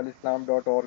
alislam.org,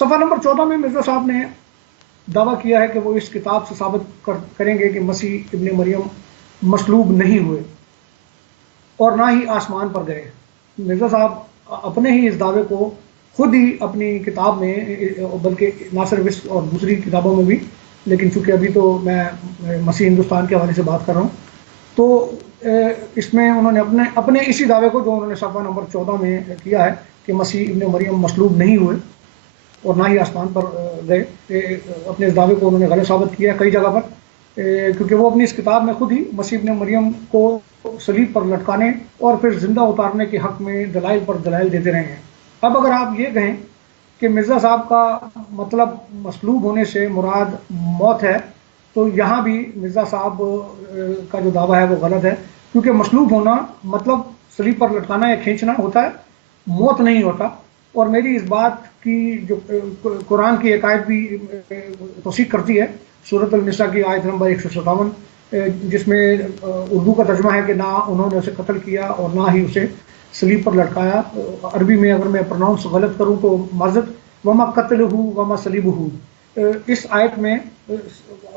صفحہ number 14 میں مرزا صاحب نے دعویٰ کیا ہے کہ وہ اس کتاب سے ثابت کریں گے کہ مسیح ابن مریم مصلوب نہیں ہوئے اور نہ ہی آسمان پر گئے۔ مرزا صاحب اپنے ہی اس دعوے کو خود ہی اپنی کتاب میں، بلکہ نہ صرف اس اور دوسری کتابوں میں بھی، لیکن چونکہ ابھی تو میں مسیح ہندوستان کے حوالے سے بات کر رہا ہوں، تو اس میں انہوں نے اپنے اسی دعوے کو جو انہوں نے صفحہ نمبر 14 میں کیا ہے کہ مسیح ابن مریم مصلوب نہیں ہوئے اور نہ ہی آسمان پر گئے، اپنے اس دعوے کو انہوں نے غلط ثابت کیا ہے کئی جگہ پر، کیونکہ وہ اپنی اس کتاب میں خود ہی مسیح ابن مریم کو صلیب پر لٹکانے اور پھر زندہ اتارنے کے حق میں دلائل پر دلائل دیتے رہے ہیں۔ اب اگر آپ یہ کہیں کہ مرزا صاحب کا مطلب مصلوب ہونے سے مراد موت ہے، تو یہاں بھی مرزا صاحب کا جو دعویٰ ہے وہ غلط ہے، کیونکہ مصلوب ہونا مطلب صلیب پر لٹکانا یا کھینچنا ہوتا ہے، موت نہیں ہوتا۔ اور میری اس بات کی جو قرآن کی ایک آیت بھی تصدیق کرتی ہے، سورۃ النساء کی آیت نمبر 157، جس میں اردو کا ترجمہ ہے کہ نہ انہوں نے اسے قتل کیا اور نہ ہی اسے صلیب پر لٹکایا۔ عربی میں اگر میں پروناؤنس غلط کروں تو معذرت، وما قتلہ وما صلیبہ، اس آیت میں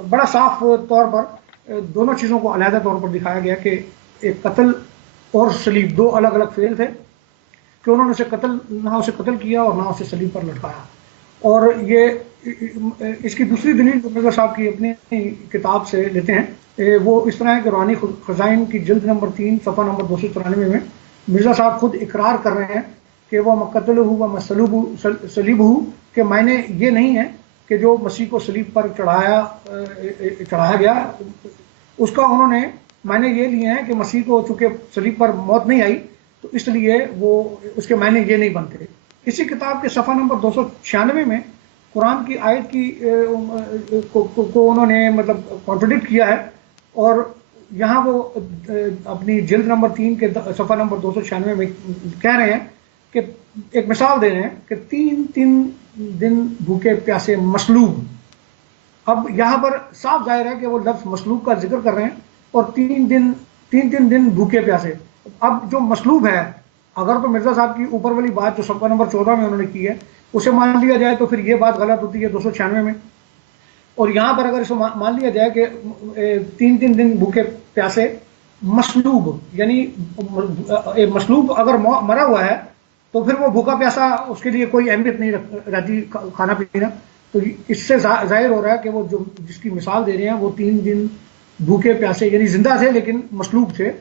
بڑا صاف طور پر دونوں چیزوں کو علیحدہ طور پر دکھایا گیا کہ ایک قتل اور صلیب دو الگ الگ فعل تھے، کہ انہوں نے نہ اسے قتل کیا اور نہ اسے صلیب پر لٹکایا۔ اور یہ اس کی دوسری دلیل جو مرزا صاحب کی اپنی کتاب سے لیتے ہیں وہ اس طرح ہے کہ روحانی خزائن کی جلد نمبر 3 صفحہ نمبر 294 میں مرزا صاحب خود اقرار کر رہے ہیں کہ وہ مقتل ہوا صلیب ہو، کہ میں نے یہ نہیں ہے کہ جو مسیح کو صلیب پر چڑھایا گیا اس کا انہوں نے معنی یہ لیے ہیں کہ مسیح کو چونکہ صلیب پر موت نہیں آئی تو اس لیے وہ اس کے معنی یہ نہیں بنتے۔ اسی کتاب کے صفحہ نمبر 296 میں قرآن کی آیت کی کو انہوں نے مطلب کانٹرڈکٹ کیا ہے، اور یہاں وہ اپنی جلد نمبر 3 کے صفحہ نمبر 296 میں کہہ رہے ہیں کہ ایک مثال دے رہے ہیں کہ 3 دن بھوکے پیاسے مصلوب۔ اب یہاں پر صاف ظاہر ہے کہ وہ لفظ مصلوب کا ذکر کر رہے ہیں، اور 3 دن بھوکے پیاسے۔ اب جو مصلوب ہے، اگر تو مرزا صاحب کی اوپر والی بات جو صفحہ نمبر 14 میں انہوں نے کی ہے اسے مان لیا جائے تو پھر یہ بات غلط ہوتی ہے 296 میں، اور یہاں پر اگر اسے مان لیا جائے کہ 3 دن بھوکے پیاسے مصلوب، یعنی مصلوب اگر مرا ہوا ہے تو پھر وہ بھوکا پیاسا اس کے لیے کوئی اہمیت نہیں رہتی کھانا پینا۔ تو اس سے ظاہر ہو رہا ہے کہ وہ جو جس کی مثال دے رہے ہیں وہ 3 دن بھوکے پیاسے یعنی زندہ تھے لیکن مصلوب تھے،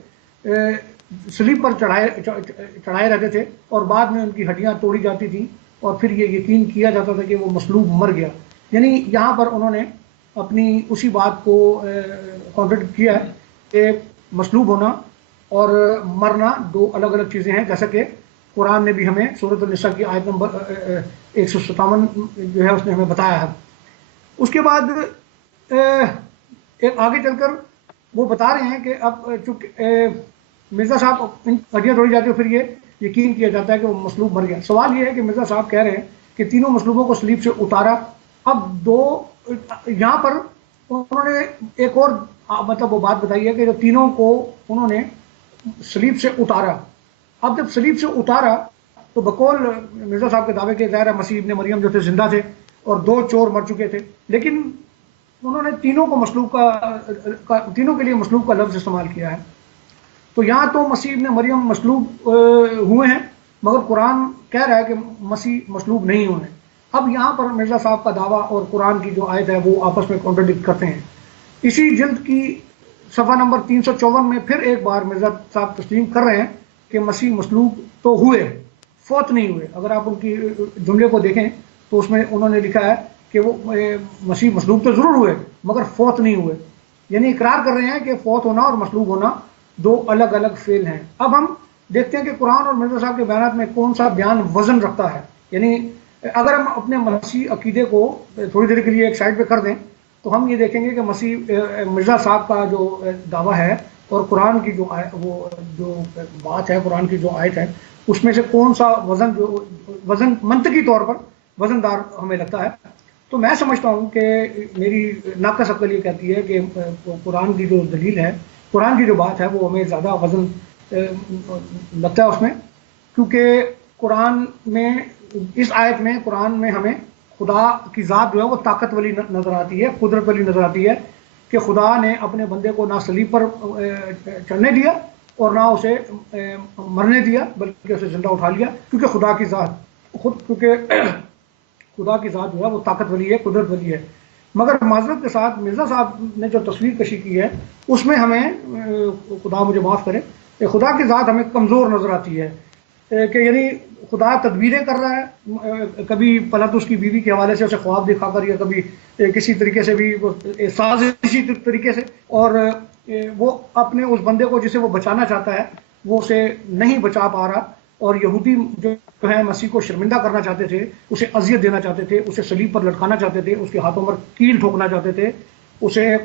صلیب پر چڑھائے رہتے تھے، اور بعد میں ان کی ہڈیاں توڑی جاتی تھیں اور پھر یہ یقین کیا جاتا تھا کہ وہ مصلوب مر گیا۔ یعنی یہاں پر انہوں نے اپنی اسی بات کو کانٹرڈکٹ کیا ہے کہ مصلوب ہونا اور مرنا دو الگ الگ چیزیں ہیں، جیسا کہ قرآن نے بھی ہمیں سورۃ النساء کی آیت نمبر 157 جو ہے اس نے ہمیں بتایا ہے۔ اس کے بعد ایک آگے چل کر وہ بتا رہے ہیں کہ اب چونکہ مرزا صاحب ان ہڈیاں توڑی جاتی ہے پھر یہ یقین کیا جاتا ہے کہ وہ مصلوب مر گیا۔ سوال یہ ہے کہ مرزا صاحب کہہ رہے ہیں کہ تینوں مصلوبوں کو صلیب سے اتارا۔ اب یہاں پر انہوں نے ایک اور مطلب وہ بات بتائی ہے کہ جو تینوں کو انہوں نے صلیب سے اتارا۔ اب جب صلیب سے اتارا تو بقول مرزا صاحب کے دعوے کے ظاہر مسیح ابن مریم جو تھے زندہ تھے اور 2 چور مر چکے تھے، لیکن انہوں نے تینوں کے لیے مصلوب کا لفظ استعمال کیا ہے۔ تو یہاں تو مسیح ابن مریم مصلوب ہوئے ہیں، مگر قرآن کہہ رہا ہے کہ مسیح مصلوب نہیں ہوئے۔ اب یہاں پر مرزا صاحب کا دعویٰ اور قرآن کی جو آیت ہے وہ آپس میں کانٹرڈکٹ کرتے ہیں۔ اسی جلد کی صفحہ نمبر 354 میں پھر ایک بار مرزا صاحب تسلیم کر رہے ہیں کہ مسیح مصلوب تو ہوئے، فوت نہیں ہوئے۔ اگر آپ ان کی جملے کو دیکھیں تو اس میں انہوں نے لکھا ہے کہ وہ مسیح مصلوب تو ضرور ہوئے مگر فوت نہیں ہوئے، یعنی اقرار کر رہے ہیں کہ فوت ہونا اور مصلوب ہونا دو الگ الگ فعل ہیں۔ اب ہم دیکھتے ہیں کہ قرآن اور مرزا صاحب کے بیانات میں کون سا بیان وزن رکھتا ہے۔ یعنی اگر ہم اپنے مسیح عقیدے کو تھوڑی دیر کے لیے ایک سائڈ پہ کر دیں تو ہم یہ دیکھیں گے کہ مرزا صاحب کا جو دعویٰ ہے اور قرآن کی جو بات ہے، قرآن کی جو آیت ہے، اس میں سے کون سا وزن منطقی طور پر وزندار ہمیں لگتا ہے۔ تو میں سمجھتا ہوں کہ میری ناقص عقل یہ کہتی ہے کہ قرآن کی جو دلیل ہے، قرآن کی جو بات ہے وہ ہمیں زیادہ وزن لگتا ہے اس میں، کیونکہ قرآن میں اس آیت میں قرآن میں ہمیں خدا کی ذات جو ہے وہ طاقت والی نظر آتی ہے، قدرت والی نظر آتی ہے کہ خدا نے اپنے بندے کو نہ صلیب پر چڑھنے دیا اور نہ اسے مرنے دیا، بلکہ اسے زندہ اٹھا لیا، کیونکہ خدا کی ذات کیونکہ خدا کی ذات جو ہے وہ طاقت والی ہے، قدرت والی ہے۔ مگر معذرت کے ساتھ مرزا صاحب نے جو تصویر کشی کی ہے اس میں ہمیں خدا مجھے معاف کرے کہ خدا کی ذات ہمیں کمزور نظر آتی ہے، کہ یعنی خدا تدبیریں کر رہا ہے، کبھی پلت اس کی بیوی کے حوالے سے اسے خواب دکھا کر، یا کبھی کسی طریقے سے بھی سازشی طریقے سے، اور وہ اپنے اس بندے کو جسے وہ بچانا چاہتا ہے وہ اسے نہیں بچا پا رہا، اور یہودی جو ہے مسیح کو شرمندہ کرنا چاہتے تھے، اسے اذیت دینا چاہتے تھے، اسے صلیب پر لٹکانا چاہتے تھے، اس کے ہاتھوں پر کیل ٹھوکنا چاہتے تھے، اسے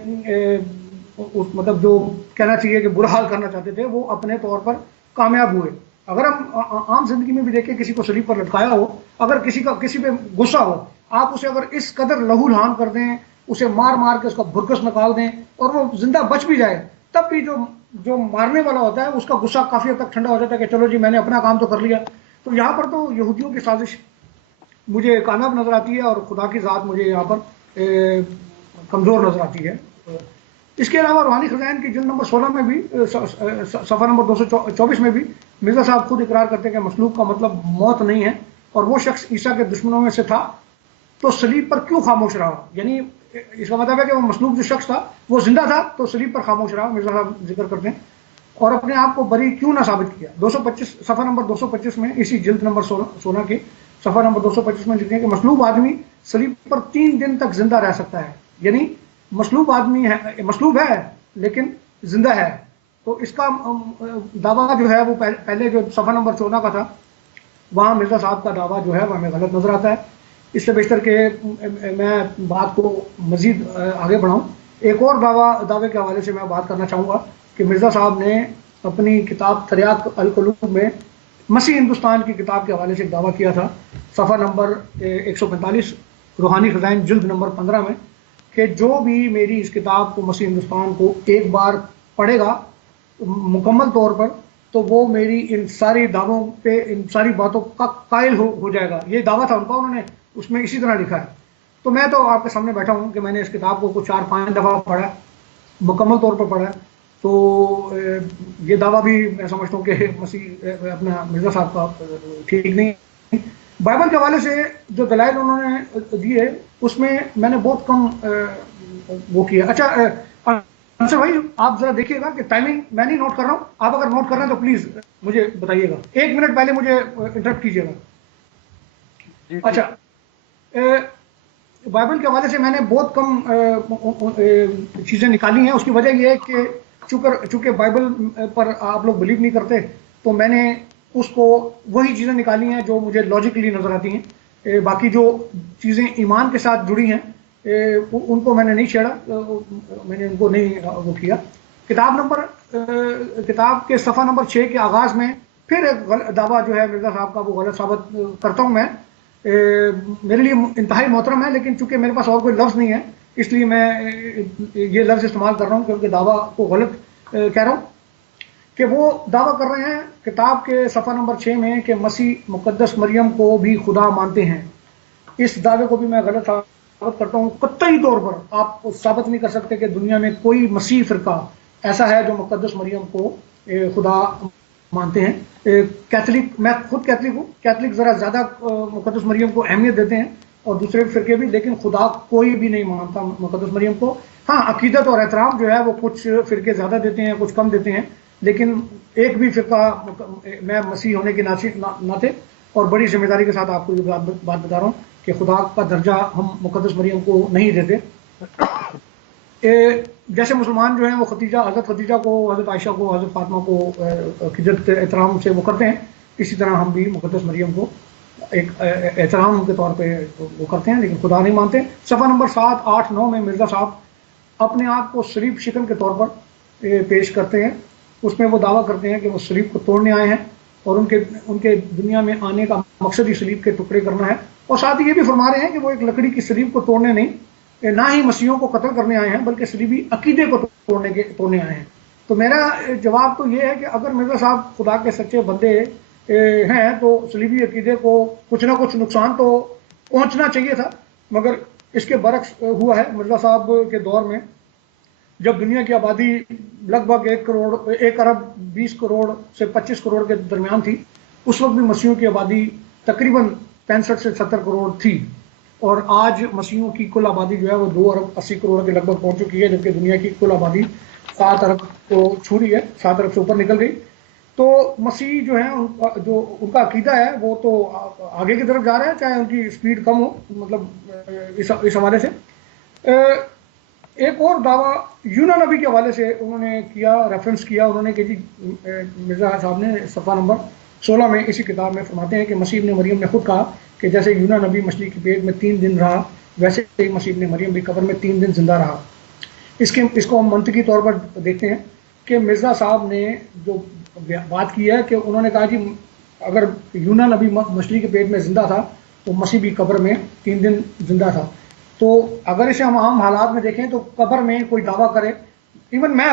مطلب جو کہنا چاہیے کہ برا حال کرنا چاہتے تھے، وہ اپنے طور پر کامیاب ہوئے۔ اگر ہم عام زندگی میں بھی دیکھیں، کسی کو صلیب پر لٹکایا ہو، اگر کسی پہ غصہ ہو، آپ اسے اگر اس قدر لہو لہان کر دیں، اسے مار مار کے اس کا بھرکس نکال دیں اور وہ زندہ بچ بھی جائے، تب بھی جو مارنے والا ہوتا ہے اس کا غصہ کافی حد تک ٹھنڈا ہو جاتا ہے کہ چلو جی میں نے اپنا کام تو کر لیا۔ تو یہاں پر تو یہودیوں کی سازش مجھے کامیاب نظر آتی ہے، اور خدا کی ذات مجھے یہاں پر کمزور نظر آتی ہے۔ اس کے علاوہ روحانی خزائن کی جلد نمبر 16 میں بھی صفحہ نمبر 224 میں بھی مرزا صاحب خود اقرار کرتے ہیں کہ مصلوب کا مطلب موت نہیں ہے، اور وہ شخص عیسیٰ کے دشمنوں میں سے تھا تو صلیب پر کیوں خاموش رہا؟ یعنی اس کا مطلب ہے کہ وہ مصلوب جو شخص تھا وہ زندہ تھا تو صلیب پر خاموش رہا، مرزا صاحب ذکر کرتے ہیں، اور اپنے آپ کو بری کیوں نہ ثابت کیا۔ 225 صفحہ نمبر 225 میں اسی جلد نمبر 16 کے صفحہ نمبر 225 میں لکھتے ہیں کہ مصلوب آدمی صلیب پر 3 دن تک زندہ رہ سکتا ہے، یعنی مصلوب آدمی ہے، مصلوب ہے لیکن زندہ ہے۔ تو اس کا دعویٰ جو ہے وہ پہلے جو صفحہ نمبر 14 کا تھا وہاں مرزا صاحب کا دعویٰ جو ہے وہ ہمیں غلط نظر آتا ہے۔ اس سے بیشتر کہ میں بات کو مزید آگے بڑھاؤں، ایک اور دعوے کے حوالے سے میں بات کرنا چاہوں گا کہ مرزا صاحب نے اپنی کتاب تریاق القلوب میں مسیح ہندوستان کی کتاب کے حوالے سے ایک دعویٰ کیا تھا، صفحہ نمبر 145 روحانی خزائن جلد نمبر 15 میں، کہ جو بھی میری اس کتاب کو مسیح ہندوستان کو ایک بار پڑھے گا مکمل طور پر تو وہ میری ان ساری دعووں پہ، ان ساری باتوں کا قائل ہو جائے گا۔ یہ دعویٰ تھا ان کا، انہوں نے اس میں اسی طرح لکھا ہے۔ تو میں تو آپ کے سامنے بیٹھا ہوں کہ میں نے اس کتاب کو کچھ 4-5 دفعہ پڑھا، مکمل طور پر پڑھا، تو یہ دعویٰ بھی میں سمجھتا ہوں کہ مسیح اپنا مرزا صاحب کا ٹھیک نہیں۔ بائبل کے حوالے سے جو دلائل انہوں نے دیے اس میں میں نے بہت کم وہ کیا۔ اچھا انصر بھائی آپ ذرا دیکھیے گا کہ ٹائمنگ میں نہیں نوٹ کر رہا ہوں، آپ اگر نوٹ کر رہے ہیں تو پلیز مجھے بتائیے گا، 1 منٹ پہلے مجھے انٹرپٹ کیجیے گا۔ اچھا بائبل کے حوالے سے میں نے بہت کم چیزیں نکالی ہیں، اس کی وجہ یہ ہے کہ چونکہ بائبل پر آپ لوگ بلیو نہیں کرتے تو میں نے اس کو وہی چیزیں نکالی ہیں جو مجھے لاجیکلی نظر آتی ہیں، باقی جو چیزیں ایمان کے ساتھ جڑی ہیں ان کو میں نے نہیں چھیڑا، میں نے ان کو نہیں وہ کیا۔ کتاب کے صفحہ نمبر 6 کے آغاز میں پھر ایک دعویٰ جو ہے مرزا صاحب کا وہ غلط ثابت کرتا ہوں میں، میرے لیے انتہائی محترم ہے لیکن چونکہ میرے پاس اور کوئی لفظ نہیں ہے اس لیے میں یہ لفظ استعمال کر رہا ہوں کیونکہ دعویٰ کو غلط کہہ رہا ہوں، کہ وہ دعویٰ کر رہے ہیں کتاب کے صفحہ نمبر 6 میں کہ مسیح مقدس مریم کو بھی خدا مانتے ہیں۔ اس دعوے کو بھی میں غلط ثابت کرتا ہوں، قطعی طور پر آپ ثابت نہیں کر سکتے کہ دنیا میں کوئی مسیح فرقہ ایسا ہے جو مقدس مریم کو خدا مانتے ہیں۔ کیتھولک، میں خود کیتھولک ہوں، کیتھولک ذرا زیادہ مقدس مریم کو اہمیت دیتے ہیں اور دوسرے فرقے بھی، لیکن خدا کوئی بھی نہیں مانتا مقدس مریم کو۔ ہاں عقیدت اور احترام جو ہے وہ کچھ فرقے زیادہ دیتے ہیں، کچھ کم دیتے ہیں، لیکن ایک بھی فرقہ میں مسیح ہونے کے ناطے اور بڑی ذمہ داری کے ساتھ آپ کو یہ بات بتا رہا ہوں کہ خدا کا درجہ ہم مقدس مریم کو نہیں دیتے۔ جیسے مسلمان جو ہیں وہ حضرت خدیجہ کو، حضرت عائشہ کو، حضرت فاطمہ کو عقیدت احترام سے وہ کرتے ہیں، اسی طرح ہم بھی مقدس مریم کو ایک احترام کے طور پہ وہ کرتے ہیں، لیکن خدا نہیں مانتے۔ صفحہ نمبر 7، 8، 9 میں مرزا صاحب اپنے آپ کو صلیب شکن کے طور پر پیش کرتے ہیں۔ اس میں وہ دعویٰ کرتے ہیں کہ وہ صلیب کو توڑنے آئے ہیں اور ان کے دنیا میں آنے کا مقصد ہی صلیب کے ٹکڑے کرنا ہے، اور ساتھ ہی یہ بھی فرما رہے ہیں کہ وہ ایک لکڑی کی صلیب کو توڑنے نہیں، نہ ہی مسیحوں کو قتل کرنے آئے ہیں بلکہ صلیبی عقیدے کو توڑنے آئے ہیں۔ تو میرا جواب تو یہ ہے کہ اگر مرزا صاحب خدا کے سچے بندے ہیں تو صلیبی عقیدے کو کچھ نہ کچھ نقصان تو پہنچنا چاہیے تھا، مگر اس کے برعکس ہوا ہے مرزا صاحب کے دور میں، جب دنیا کی آبادی لگ بھگ 1 ارب 20 کروڑ سے 25 کروڑ کے درمیان تھی، اس وقت بھی مسیحیوں کی آبادی تقریباً 65 سے 70 کروڑ تھی، اور آج مسیحیوں کی کل آبادی جو ہے وہ 2 ارب 80 کروڑ کے لگ بھگ پہنچ چکی ہے، جبکہ دنیا کی کل آبادی 7 ارب کو چھو رہی ہے، 7 ارب سے اوپر نکل گئی۔ تو مسیح جو ہیں جو ان کا عقیدہ ہے وہ تو آگے کی طرف جا رہا ہے، چاہے ان کی اسپیڈ کم ہو، مطلب اس حوالے سے ایک اور دعویٰ یونا نبی کے حوالے سے انہوں نے کیا، ریفرنس کیا انہوں نے کہ جی مرزا صاحب نے صفحہ نمبر 16 میں اسی کتاب میں فرماتے ہیں کہ مسیح ابن مریم نے خود کہا کہ جیسے یونا نبی مچھلی کی پیٹ میں 3 دن رہا، ویسے ہی مسیح ابن مریم بھی قبر میں 3 دن زندہ رہا۔ اس کو ہم منطقی طور پر دیکھتے ہیں کہ مرزا صاحب نے جو بات کی ہے کہ انہوں نے کہا کہ اگر یونا نبی مچھلی کے پیٹ میں زندہ تھا تو مسیح بھی قبر میں 3 دن زندہ تھا۔ تو اگر اسے ہم عام حالات میں دیکھیں تو قبر میں کوئی دعویٰ کرے، ایون میں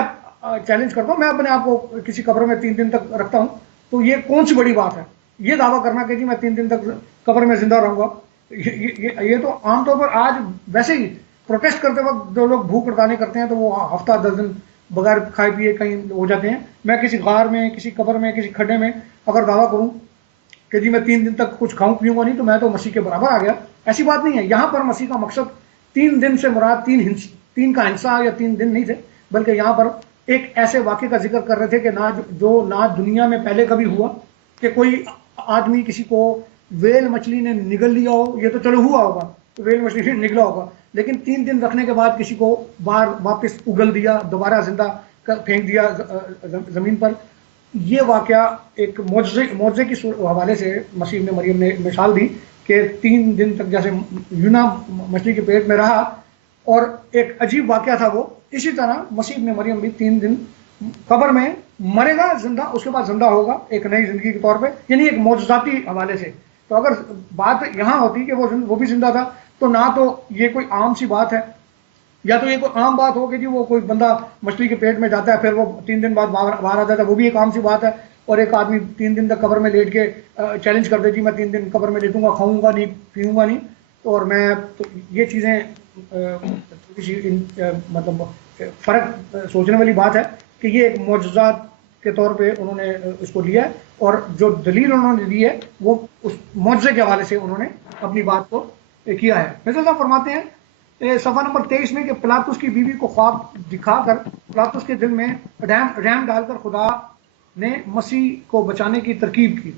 چیلنج کرتا ہوں، میں اپنے آپ کو کسی قبر میں 3 دن تک رکھتا ہوں، تو یہ کون سی بڑی بات ہے یہ دعویٰ کرنا کہ جی میں 3 دن تک قبر میں زندہ رہوں گا؟ یہ تو عام طور پر آج ویسے ہی پروٹیسٹ کرتے وقت جو لوگ بھوک ہڑتالیں کرتے ہیں تو وہ ہفتہ 10 دن بغیر کھائے پیے کہیں ہو جاتے ہیں۔ میں کسی غار میں، کسی قبر میں، کسی کھڈے میں اگر دعویٰ کروں کہ جی میں 3 دن تک کچھ کھاؤں پیوں گا نہیں تو میں تو مسیح کے برابر آ گیا، ایسی بات نہیں ہے۔ یہاں پر مسیح کا مقصد 3 دن سے مراد 3 کا ہنسا یا 3 دن نہیں تھے، بلکہ یہاں پر ایک ایسے واقعے کا ذکر کر رہے تھے کہ نہ دنیا میں پہلے کبھی ہوا کہ کوئی آدمی کسی کو ویل مچھلی نے نگل لیا ہو، یہ تو چلو ہوا ہوگا، ویل مچھلی نے نگلا ہوگا، لیکن 3 دن رکھنے کے بعد کسی کو باہر واپس اگل دیا، دوبارہ زندہ پھینک دیا زمین پر۔ یہ واقعہ ایک معجزے کی حوالے سے مسیح ابن مریم نے مثال دی کہ 3 دن تک جیسے یونا مچھلی کے پیٹ میں رہا اور ایک عجیب واقعہ تھا وہ، اسی طرح مسیح ابن مریم بھی 3 دن قبر میں مرے گا زندہ، اس کے بعد زندہ ہوگا ایک نئی زندگی کے طور پہ، یعنی ایک معجزاتی حوالے سے۔ تو اگر بات یہاں ہوتی کہ وہ بھی زندہ تھا تو نہ تو یہ کوئی عام سی بات ہے، یا تو یہ کوئی عام بات ہو کہ جی وہ کوئی بندہ مچھلی کے پیٹ میں جاتا ہے پھر وہ 3 دن بعد باہر آ جاتا ہے، وہ بھی ایک عام سی بات ہے، اور ایک آدمی 3 دن تک قبر میں لیٹ کے چیلنج کر دے جی میں 3 دن قبر میں لیٹوں گا، کھاؤں گا نہیں، پیوں گا نہیں، اور میں تو یہ چیزیں مطلب فرق سوچنے والی بات ہے کہ یہ ایک معجزات کے طور پہ انہوں نے اس کو لیا ہے، اور جو دلیل انہوں نے دی ہے وہ اس معجزے کے حوالے سے انہوں نے اپنی بات کو کیا ہے۔ مرزا صاحب فرماتے ہیں صفحہ نمبر 23 میں کہ پلاطس کی بیوی کو خواب دکھا کر پلاطس کے دل میں رحم ڈال کر خدا نے مسیح کو بچانے کی ترکیب کی۔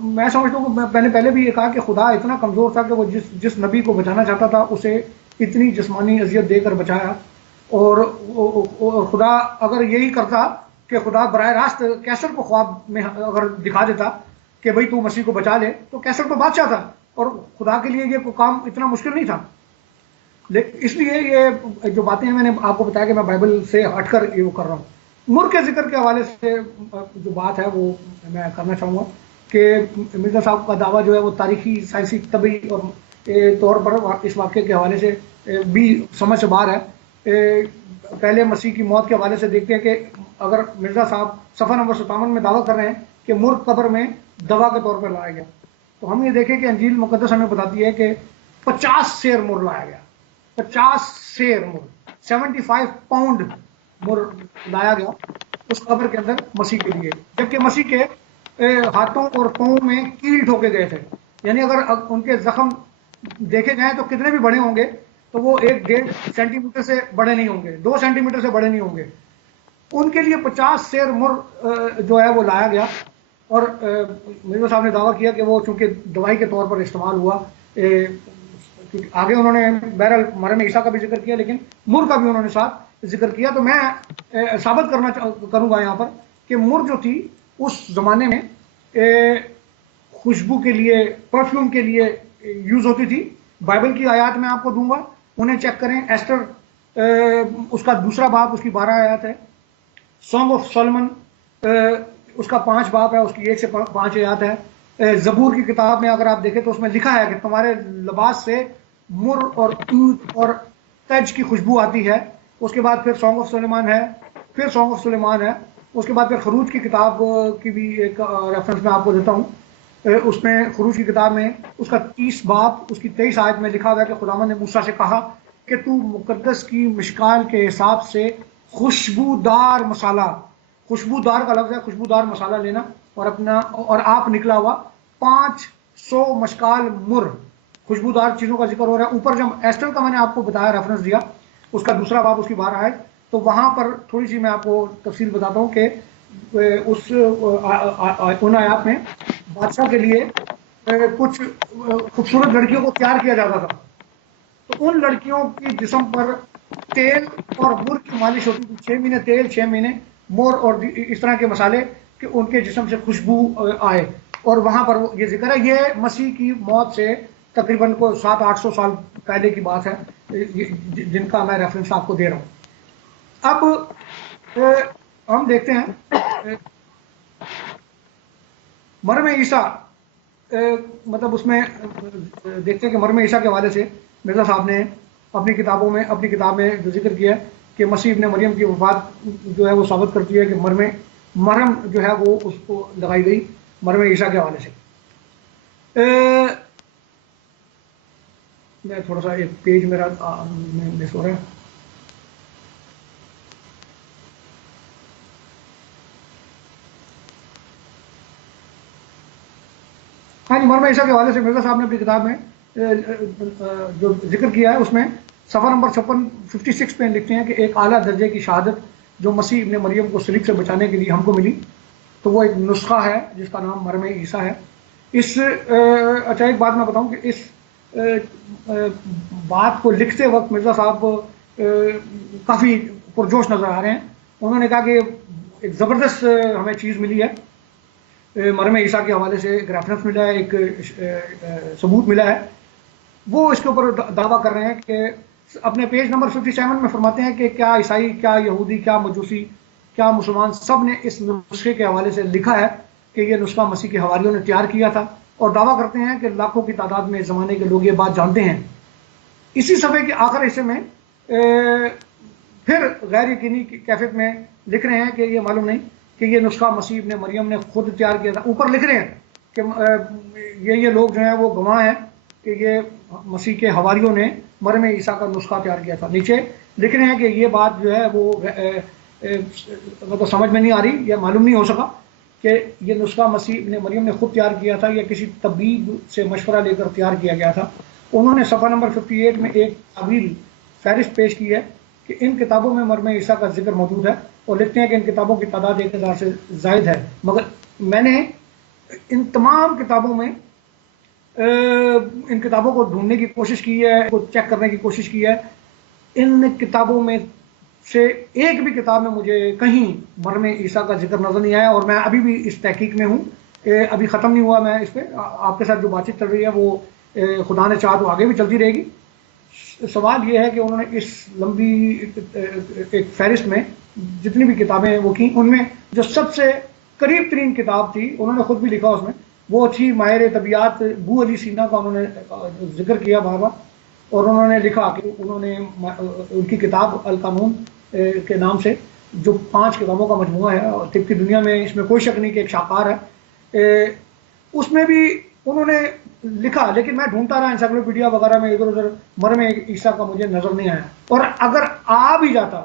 میں سمجھتا ہوں کہ میں نے پہلے بھی یہ کہا کہ خدا اتنا کمزور تھا کہ وہ جس نبی کو بچانا چاہتا تھا اسے اتنی جسمانی اذیت دے کر بچایا، اور خدا اگر یہی کرتا کہ خدا براہ راست کیسر کو خواب میں اگر دکھا دیتا کہ بھئی تو مسیح کو بچا لے تو کیسر تو بادشاہ تھا، اور خدا کے لیے یہ کام اتنا مشکل نہیں تھا۔ لیکن اس لیے یہ جو باتیں ہیں میں نے آپ کو بتایا کہ میں بائبل سے ہٹ کر یہ کر رہا ہوں۔ مر کے ذکر کے حوالے سے جو بات ہے وہ میں کرنا چاہوں گا کہ مرزا صاحب کا دعویٰ جو ہے وہ تاریخی، سائنسی، طبی اور طور پر اس واقعے کے حوالے سے بھی سمجھ سے باہر ہے۔ پہلے مسیح کی موت کے حوالے سے دیکھتے ہیں کہ اگر مرزا صاحب صفحہ نمبر 57 میں دعویٰ کر رہے ہیں کہ مرغ قبر میں دوا کے طور پر لایا گیا، تو ہم یہ دیکھیں کہ انجیل مقدس ہمیں بتاتی ہے کہ 50 سیر مرغ لایا گیا، 50 سیر مرغ، 75 پاؤنڈ مرغ لایا گیا اس قبر کے اندر مسیح کے لیے، جبکہ مسیح کے ہاتھوں اور پاؤں میں کیڑی ٹھوکے گئے تھے، یعنی اگر ان کے زخم دیکھے جائیں تو کتنے بھی بڑے ہوں گے تو وہ 1.5 سینٹی میٹر سے بڑے نہیں ہوں گے، 2 سینٹی میٹر سے بڑے نہیں ہوں گے۔ ان کے لیے 50 سیر مرغ جو ہے وہ لایا گیا، اور مرزا صاحب نے دعویٰ کیا کہ وہ چونکہ دوائی کے طور پر استعمال ہوا، آگے انہوں نے بہرحال مریم عیسیٰ کا بھی ذکر کیا لیکن مرغ کا بھی انہوں نے ساتھ ذکر کیا۔ تو میں ثابت کروں گا یہاں پر کہ مرغ جو تھی اس زمانے میں خوشبو کے لیے، پرفیوم کے لیے یوز ہوتی تھی۔ بائبل کی آیات میں آپ کو دوں گا، انہیں چیک کریں۔ ایسٹر اس کا 2 باب، اس کی 12 آیات ہے۔ سانگ آف سولمن اس کا 5 باب ہے، اس کی 1 سے 5 آیات ہے۔ زبور کی کتاب میں اگر آپ دیکھیں تو اس میں لکھا ہے کہ تمہارے لباس سے مر اور عود اور تج کی خوشبو آتی ہے۔ اس کے بعد پھر سانگ آف سلیمان ہے، پھر سانگ آف سلیمان ہے، اس کے بعد پھر خروج کی کتاب کی بھی ایک ریفرنس میں آپ کو دیتا ہوں۔ اس میں خروج کی کتاب میں اس کا 30 باب اس کی 23 آیت میں لکھا ہوا ہے کہ خداوند نے موسیٰ سے کہا کہ تو مقدس کی مشکال کے حساب سے خوشبودار مسالہ، خوشبودار کا لفظ ہے، خوشبودار مسالہ لینا، اور آپ نکلا ہوا 500 مشکال مر، خوشبودار چیزوں کا ذکر ہو رہا ہے۔ اوپر جب ایسٹر کا میں نے آپ کو بتایا، ریفرنس دیا، اس کا دوسرا باب اس کی 12 آیت، تو وہاں پر تھوڑی سی میں آپ کو تفصیل بتاتا ہوں کہ اس ان آیات میں بادشاہ کے لیے کچھ خوبصورت لڑکیوں کو تیار کیا جاتا تھا، تو ان لڑکیوں کی جسم پر تیل اور مر کی مالش ہوتی تھی، 6 مہینے تیل، 6 مہینے مر اور اس طرح کے مسالے کہ ان کے جسم سے خوشبو آئے، اور وہاں پر یہ ذکر ہے۔ یہ مسیح کی موت سے تقریباً کو 700-800 سال پہلے کی بات ہے جن کا میں ریفرنس آپ کو دے رہا ہوں۔ اب ہم دیکھتے ہیں مرم عیسیٰ، مطلب اس میں دیکھتے ہیں کہ مرم عیسیٰ کے حوالے سے مرزا صاحب نے اپنی کتاب میں جو ذکر کیا ہے کہ مسیح ابن مریم کی وفات جو ہے وہ ثابت کرتی ہے کہ مرم جو ہے وہ اس کو لگائی گئی مرم عیسیٰ کے حوالے سے۔ میں تھوڑا سا ایک پیج میرا مس ہو رہا ہے۔ ہاں جی، مرم عیسیٰ کے حوالے سے مرزا صاحب نے اپنی کتاب میں جو ذکر کیا ہے اس میں صفحہ نمبر 56 پہ لکھتے ہیں کہ ایک اعلیٰ درجے کی شہادت جو مسیح ابن مریم کو صلیب سے بچانے کے لیے ہم کو ملی، تو وہ ایک نسخہ ہے جس کا نام مرم عیسیٰ ہے۔ اچھا ایک بات میں بتاؤں کہ اس بات کو لکھتے وقت مرزا صاحب کافی پرجوش نظر آ رہے ہیں۔ انہوں نے کہا کہ ایک زبردست ہمیں چیز ملی ہے، مرم عیسیٰ کے حوالے سے ایک ریفرنس ملا ہے، ایک ثبوت ملا ہے۔ وہ اس کے اوپر دعویٰ کر رہے ہیں کہ اپنے پیج نمبر 57 میں فرماتے ہیں کہ کیا عیسائی، کیا یہودی، کیا مجوسی، کیا مسلمان، سب نے اس نسخے کے حوالے سے لکھا ہے کہ یہ نسخہ مسیح کے حواریوں نے تیار کیا تھا، اور دعویٰ کرتے ہیں کہ لاکھوں کی تعداد میں اس زمانے کے لوگ یہ بات جانتے ہیں۔ اسی صفحے کے آخر حصے میں پھر غیر یقینی کیفیت میں لکھ رہے ہیں کہ یہ معلوم نہیں کہ یہ نسخہ مسیح ابن مریم نے خود تیار کیا تھا۔ اوپر لکھ رہے ہیں کہ یہ لوگ جو ہیں وہ گواہ ہیں کہ یہ مسیح کے حواریوں نے مرم عیسیٰ کا نسخہ تیار کیا تھا۔ نیچے لکھ رہے ہیں کہ یہ بات جو ہے وہ مطلب سمجھ میں نہیں آ رہی، یا معلوم نہیں ہو سکا کہ یہ نسخہ مسیح ابن مریم نے خود تیار کیا تھا یا کسی طبیب سے مشورہ لے کر تیار کیا گیا تھا۔ انہوں نے صفحہ نمبر 58 میں ایک تعویل فہرست پیش کی ہے کہ ان کتابوں میں مرم عیسیٰ کا ذکر موجود ہے، اور لکھتے ہیں کہ ان کتابوں کی تعداد 1000 سے زائد ہے، مگر میں نے ان تمام کتابوں میں ان کتابوں کو ڈھونڈنے کی کوشش کی ہے، کو چیک کرنے کی کوشش کی ہے۔ ان کتابوں میں سے ایک بھی کتاب میں مجھے کہیں مرم عیسیٰ کا ذکر نظر نہیں آیا، اور میں ابھی بھی اس تحقیق میں ہوں، ابھی ختم نہیں ہوا۔ میں اس پہ آپ کے ساتھ جو بات چیت چل رہی ہے وہ خدا نے چاہا تو آگے بھی چلتی رہے گی۔ سوال یہ ہے کہ انہوں نے اس لمبی ایک فہرست میں جتنی بھی کتابیں وہ کی، ان میں جو سب سے قریب ترین کتاب تھی، انہوں نے خود بھی لکھا اس میں، وہ تھی ماہر طبیعت بو علی سینا کا انہوں نے ذکر کیا بار بار، اور انہوں نے لکھا کہ انہوں نے ان کی کتاب القانون کے نام سے جو 5 کتابوں کا مجموعہ ہے، اور طب کی دنیا میں اس میں کوئی شک نہیں کہ ایک شاہکار ہے، اس میں بھی انہوں نے لکھا، لیکن میں ڈھونڈتا رہا انسائکلوپیڈیا وغیرہ میں، ادھر ادھر مرم عیسیٰ کا مجھے نظر نہیں آیا، اور اگر آ بھی جاتا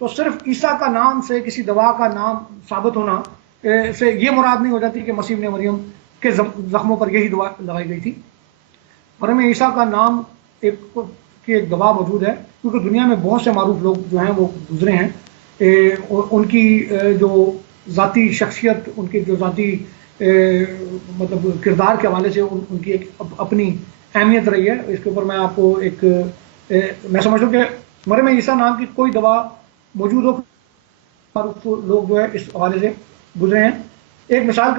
تو صرف عیسیٰ کا نام سے کسی دوا کا نام ثابت ہونا سے یہ مراد نہیں ہو جاتی کہ مسیح ابن مریم کے زخموں پر یہی دوا لگائی گئی تھی۔ مرم عیسیٰ کا نام کی ایک دوا موجود ہے، کیونکہ دنیا میں بہت سے معروف لوگ جو ہیں وہ گزرے ہیں، ان کی جو ذاتی شخصیت، ان کی جو ذاتی مطلب کردار کے حوالے سے ان کی ایک اپنی اہمیت رہی ہے۔ اس کے اوپر میں آپ کو ایک میں سمجھتا ہوں کہ مرم عیسیٰ نام کی کوئی دوا موجود ہو، معروف لوگ جو ہے اس حوالے سے گزرے ہیں۔ ایک مثال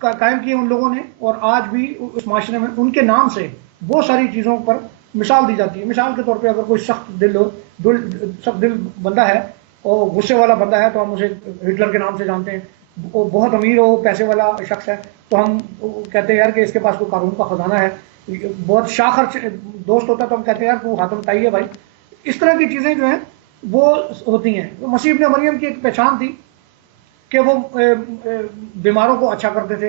قائم کی ان لوگوں نے، اور آج بھی اس معاشرے میں ان کے نام سے بہت ساری چیزوں پر مثال دی جاتی ہے۔ مثال کے طور پہ اگر کوئی سخت دل بندہ ہے اور غصے والا بندہ ہے تو ہم اسے ہٹلر کے نام سے جانتے ہیں۔ وہ بہت امیر ہو، پیسے والا شخص ہے تو ہم کہتے ہیں یار کہ اس کے پاس کوئی قارون کا خزانہ ہے۔ بہت شاخر دوست ہوتا ہے تو ہم کہتے ہیں یار وہ حاتم طائی ہے بھائی۔ اس طرح کی چیزیں جو ہیں وہ ہوتی ہیں۔ مسیح ابن مریم کی ایک پہچان تھی کہ وہ بیماروں کو اچھا کرتے تھے،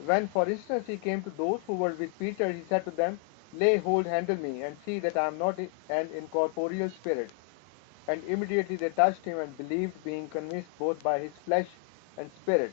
When, for instance, he came to those who were with Peter, he said to them, lay hold, handle me, and see that I am not an incorporeal spirit. And immediately they touched him and believed, being convinced both by his flesh and spirit.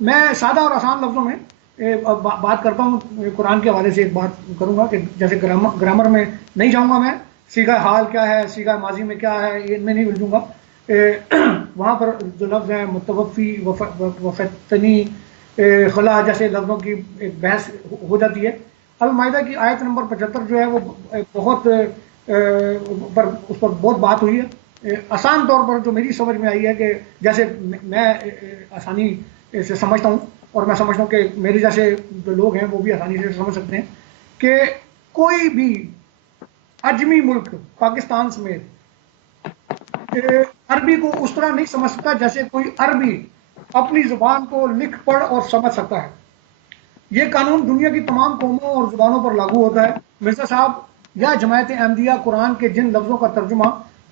میں سادہ اور آسان لفظوں میں بات کرتا ہوں. قرآن کے حوالے سے ایک بات کروں گا کہ جیسے گرامر میں نہیں جاؤں گا میں، سیغہ حال کیا ہے، سیغہ ماضی میں کیا ہے، یہ میں نہیں الجھوں گا. وہاں پر جو لفظ ہیں متوفی، وفتنی، خلا جیسے لفظوں کی ایک بحث ہو جاتی ہے. المائدہ کی آیت نمبر 75 جو ہے وہ بہت اس پر بہت بات ہوئی ہے. آسان طور پر جو میری سمجھ میں آئی ہے کہ جیسے میں آسانی سے سمجھتا ہوں، اور میں سمجھتا ہوں کہ میرے جیسے جو لوگ ہیں وہ بھی آسانی سے سمجھ سکتے ہیں، کہ کوئی بھی اجمی ملک پاکستان سمیت عربی کو اس طرح نہیں سمجھ سکتا جیسے کوئی عربی اپنی زبان کو لکھ پڑھ اور سمجھ سکتا ہے. یہ قانون دنیا کی تمام قوموں اور زبانوں پر لاگو ہوتا ہے. مرزا صاحب یا جماعت احمدیہ قرآن کے جن لفظوں کا ترجمہ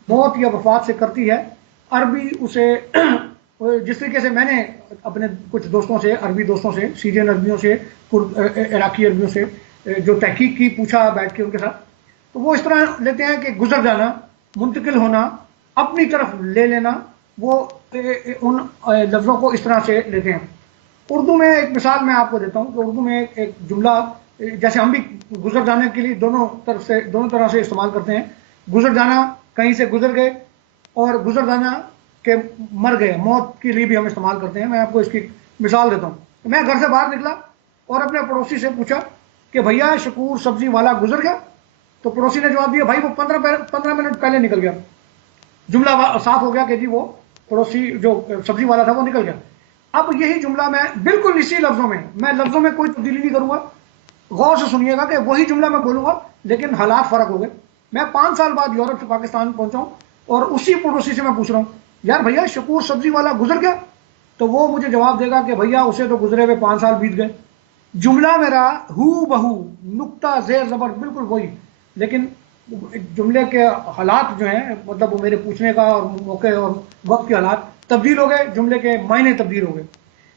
موت یا وفات سے کرتی ہے، عربی اسے جس طریقے سے میں نے اپنے کچھ دوستوں سے، عربی دوستوں سے، سیرین عربیوں سے، عراقی عربیوں سے جو تحقیق کی، پوچھا بیٹھ کے ان کے ساتھ، تو وہ اس طرح لیتے ہیں کہ گزر جانا، منتقل ہونا، اپنی طرف لے لینا، وہ ان لفظوں کو اس طرح سے لیتے ہیں. اردو میں ایک مثال میں آپ کو دیتا ہوں کہ اردو میں ایک جملہ جیسے ہم بھی گزر جانے کے لیے دونوں طرح سے استعمال کرتے ہیں. گزر جانا، کہیں سے گزر گئے، اور گزر جانا کہ مر گئے، موت کے لیے بھی ہم استعمال کرتے ہیں. میں آپ کو اس کی مثال دیتا ہوں. میں گھر سے باہر نکلا اور اپنے پڑوسی سے پوچھا کہ بھیا شکور سبزی والا گزر گیا؟ تو پڑوسی نے جواب دیا بھائی وہ 15 منٹ پہلے نکل گیا. جملہ صاف ہو گیا کہ جی وہ پڑوسی جو سبزی والا تھا وہ نکل گیا. اب یہی جملہ میں بالکل اسی لفظوں میں لفظوں میں کوئی تبدیلی نہیں کروں گا. غور سے سنیے گا کہ وہی جملہ میں بولوں گا لیکن حالات فرق ہو گئے. میں 5 سال بعد یورپ سے پاکستان پہنچا ہوں اور اسی پڑوسی سے میں پوچھ رہا ہوں یار بھیا شکور سبزی والا گزر گیا؟ تو وہ مجھے جواب دے گا کہ بھیا اسے تو گزرے ہوئے 5 سال بیت گئے. جملہ میرا ہو بہو، نقطہ زیر زبر بالکل وہی، لیکن جملے کے حالات جو ہیں، مطلب وہ میرے پوچھنے کا اور موقع اور وقت کے حالات تبدیل ہو گئے، جملے کے معنی تبدیل ہو گئے.